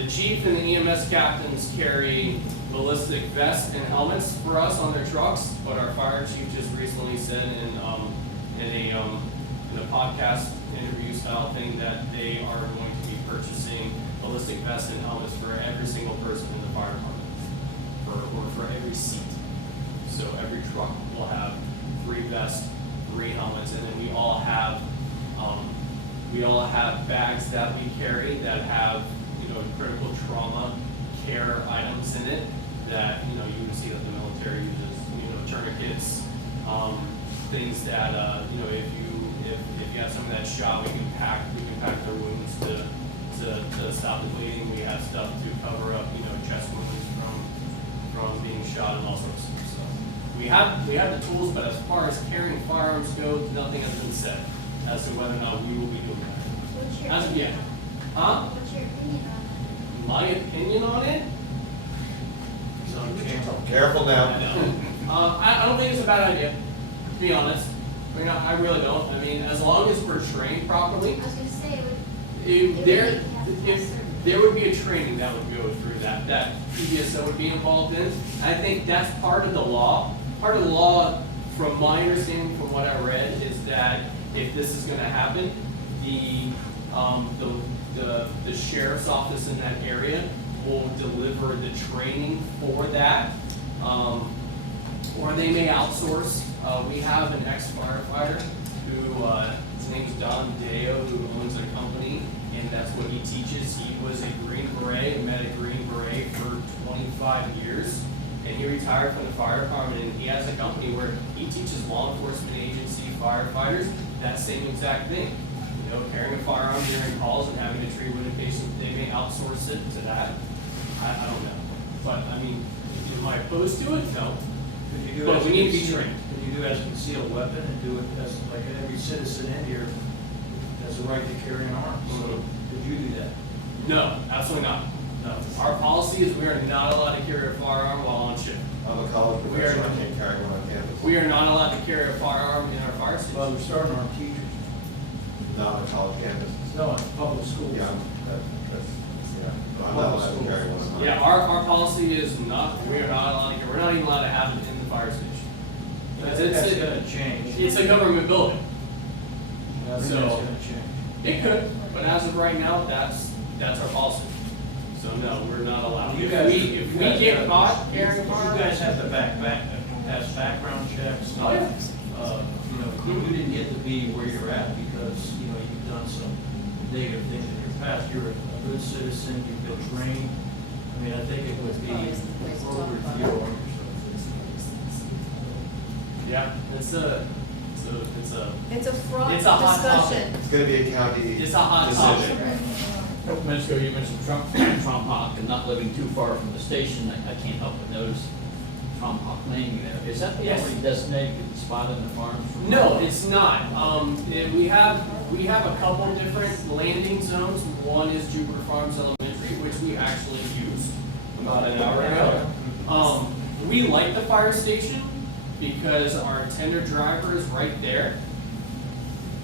chief and the EMS captains carry ballistic vests and helmets for us on their trucks, but our fire chief just recently said in a podcast interview style thing that they are going to be purchasing ballistic vests and helmets for every single person in the fire department, for every seat. So every truck will have 3 vests, 3 helmets, and then we all have bags that we carry that have, critical trauma care items in it that, you would see that the military uses, tourniquets, things that, if you have someone that's shot, we can pack their wounds to stop the bleeding. We have stuff to cover up, chest wounds from being shot and all sorts of stuff. So we have the tools, but as far as carrying firearms goes, nothing has been said as to whether or not we will be doing that. What's your As of yet. Huh? What's your opinion on that? My opinion on it? He's on camera. Careful now. I know. I don't think it's a bad idea, to be honest. I mean, I really don't. I mean, as long as we're trained properly, I was gonna say, there would be a training that would go through that PBSO would be involved in. I think that's part of the law. Part of the law, from my understanding, from what I read, is that if this is gonna happen, the sheriff's office in that area will deliver the training for that, or they may outsource. We have an ex-firefighter who, his name's Don Deo, who owns a company, and that's what he teaches. He was a Green Beret, met a Green Beret for 25 years, and he retired from the fire department, and he has a company where he teaches law enforcement agency firefighters that same exact thing. Carrying a firearm during calls and having to treat wounded patients, they may outsource it to that. I don't know. But, I mean, am I opposed to it? No. Could you do But as we need to be concealed- trained. Could you do as a concealed weapon and do it as, like every citizen in here has a right to carry an arm? So could you do that? No, absolutely not. No. Our policy is we are not allowed to carry a firearm while on shift. I'm a college We are- professor, I can't carry one on campus. We are not allowed to carry a firearm in our fire Well, station. we're starting our teachers. Not on a college campus. No, in public schools. Yeah, I'm not allowed to carry one on. Yeah, our policy is not, we are not allowed to, we're not even allowed to have it in the fire station. Because That's it's, gonna change. it's a government building. I think So- that's gonna change. It could, but as of right now, that's our policy. So no, we're not allowed. You If guys- we you guys get have- caught carrying a You firearm. guys have to pass background checks. Oh, yeah. You didn't get to be where you're at because, you've done some negative things in your past. You're a good citizen, you've been trained. I mean, I think it would be appropriate for you to arm yourself. Yeah, it's a It's a fraught It's a hot discussion. It's gonna be a county It's a hot decision. topic. A couple minutes ago, you mentioned Trump Hawk and not living too far from the station. I can't help but notice Tomahawk Landing there, is that the Yes. already designated spot in the farms? No, it's not. We have a couple different landing zones. One is Jupiter Farms Elementary, which we actually used about an hour ago. We like the fire station because our tender driver is right there,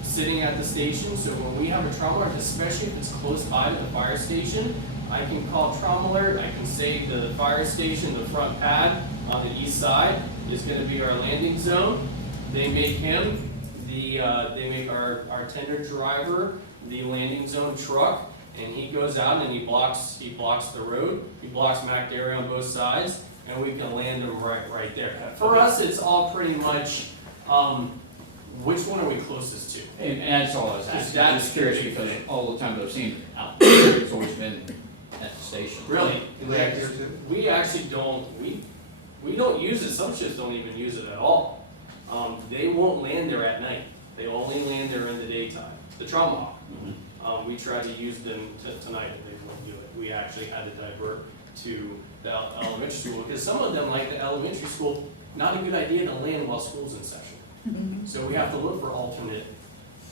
sitting at the station. So when we have a trauma alert, especially if it's close by to the fire station, I can call trauma alert. I can say the fire station, the front pad on the east side is going to be our landing zone. They make him they make our tender driver the landing zone truck, and he goes out and he blocks the road. He blocks Mac Dairy on both sides, and we can land them right there. For us, it's all pretty much which one are we closest to? And that's all I was asking, I'm That's just curious the big because thing. all the time I've seen it out there, it's always been at the station. Really? You land here too? We actually don't, we don't use it, some ships don't even use it at all. They won't land there at night, they only land there in the daytime, the Trauma Hawk. We tried to use them tonight, and they won't do it. We actually had to divert to the elementary school, because some of them, like the elementary school, not a good idea to land while school's in session. So we have to look for alternate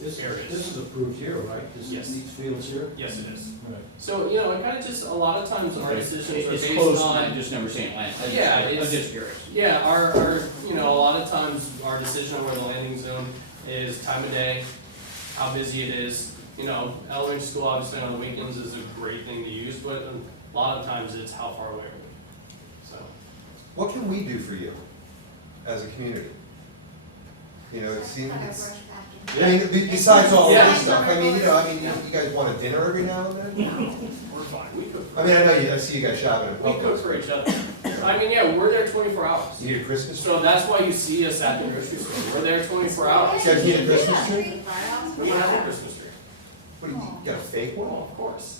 areas. This is approved here, right? Yes. These fields here? Yes, it is. Right. So, you know, it kind of just, a lot of times our decisions are It's based close, on. I've just never seen it land. Yeah, I'm it's- just curious. Yeah, our, you know, a lot of times our decision on where the landing zone is time of day, how busy it is. You know, elementary school obviously on the weekends is a great thing to use, but a lot of times it's how far away are we? So, What can we do for you as a community? You know, it seems, I mean, besides all Yeah. this stuff, I mean, you know, you guys want a dinner every now and then? we're fine, we cook. I mean, I know I see you guys shopping in We public. cook for each other. I mean, yeah, we're there 24 hours. You need a Christmas tree? So that's why you see us at the grocery store. We're there 24 hours. You guys need a Christmas tree? We don't have a Christmas tree. What, do you got a fake one? Well, of course.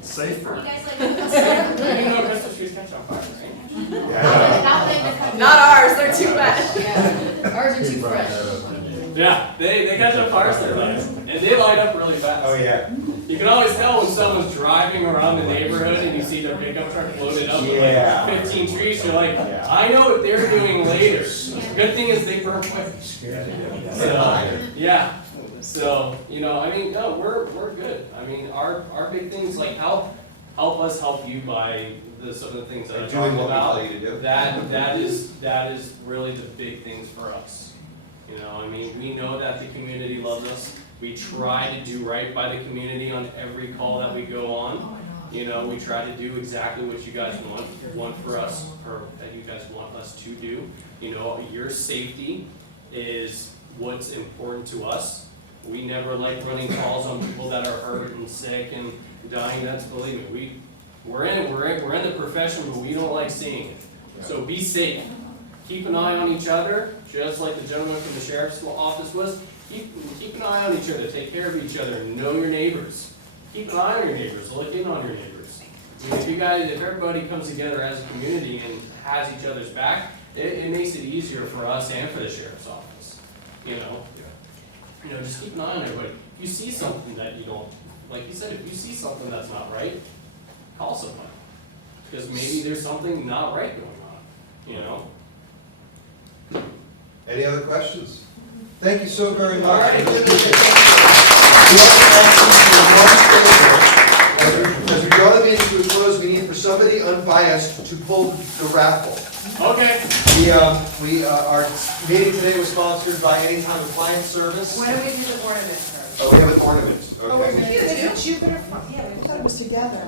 Safer. You guys like You know Christmas trees catch on fire, right? Yeah. Not ours, they're too wet. Yeah, ours are too fresh. Yeah, they catch on fire, so they're nice. And they light up really fast. Oh, yeah. You can always tell when someone's driving around the neighborhood and you see their pickup truck loaded up with Yeah. like 15 trees, you're like, Yeah. I know what they're doing later. Good thing is they burn quick. So, yeah, so, you know, I mean, no, we're good. I mean, our big things like help us help you by some of the things that I'm Doing talking what we about. tell you to do. That is really the big things for us. You know, I mean, we know that the community loves us. We try to do right by the community on every call that we go on. You know, we try to do exactly what you guys want for us, or that you guys want us to do. You know, your safety is what's important to us. We never like running calls on people that are hurt and sick and dying. That's, believe me, we're in the profession, but we don't like seeing it. So be safe. Keep an eye on each other, just like the gentleman from the sheriff's office was. Keep an eye on each other, take care of each other, know your neighbors. Keep an eye on your neighbors, look in on your neighbors. I mean, if everybody comes together as a community and has each other's back, it makes it easier for us and for the sheriff's office, you know? You know, just keep an eye on everybody. If you see something that you don't, like you said, if you see something that's not right, call someone. Because maybe there's something not right going on, you know? Any other questions? Thank you so very much. All right. We also ask you to do one favor. As we draw the meeting to a close, we need for somebody unbiased to pull the raffle. Okay. Our meeting today was sponsored by Anytime Appliance Service. When do we do the ornament first? Oh, we have an ornament, okay. Jupiter, yeah, I thought it was together.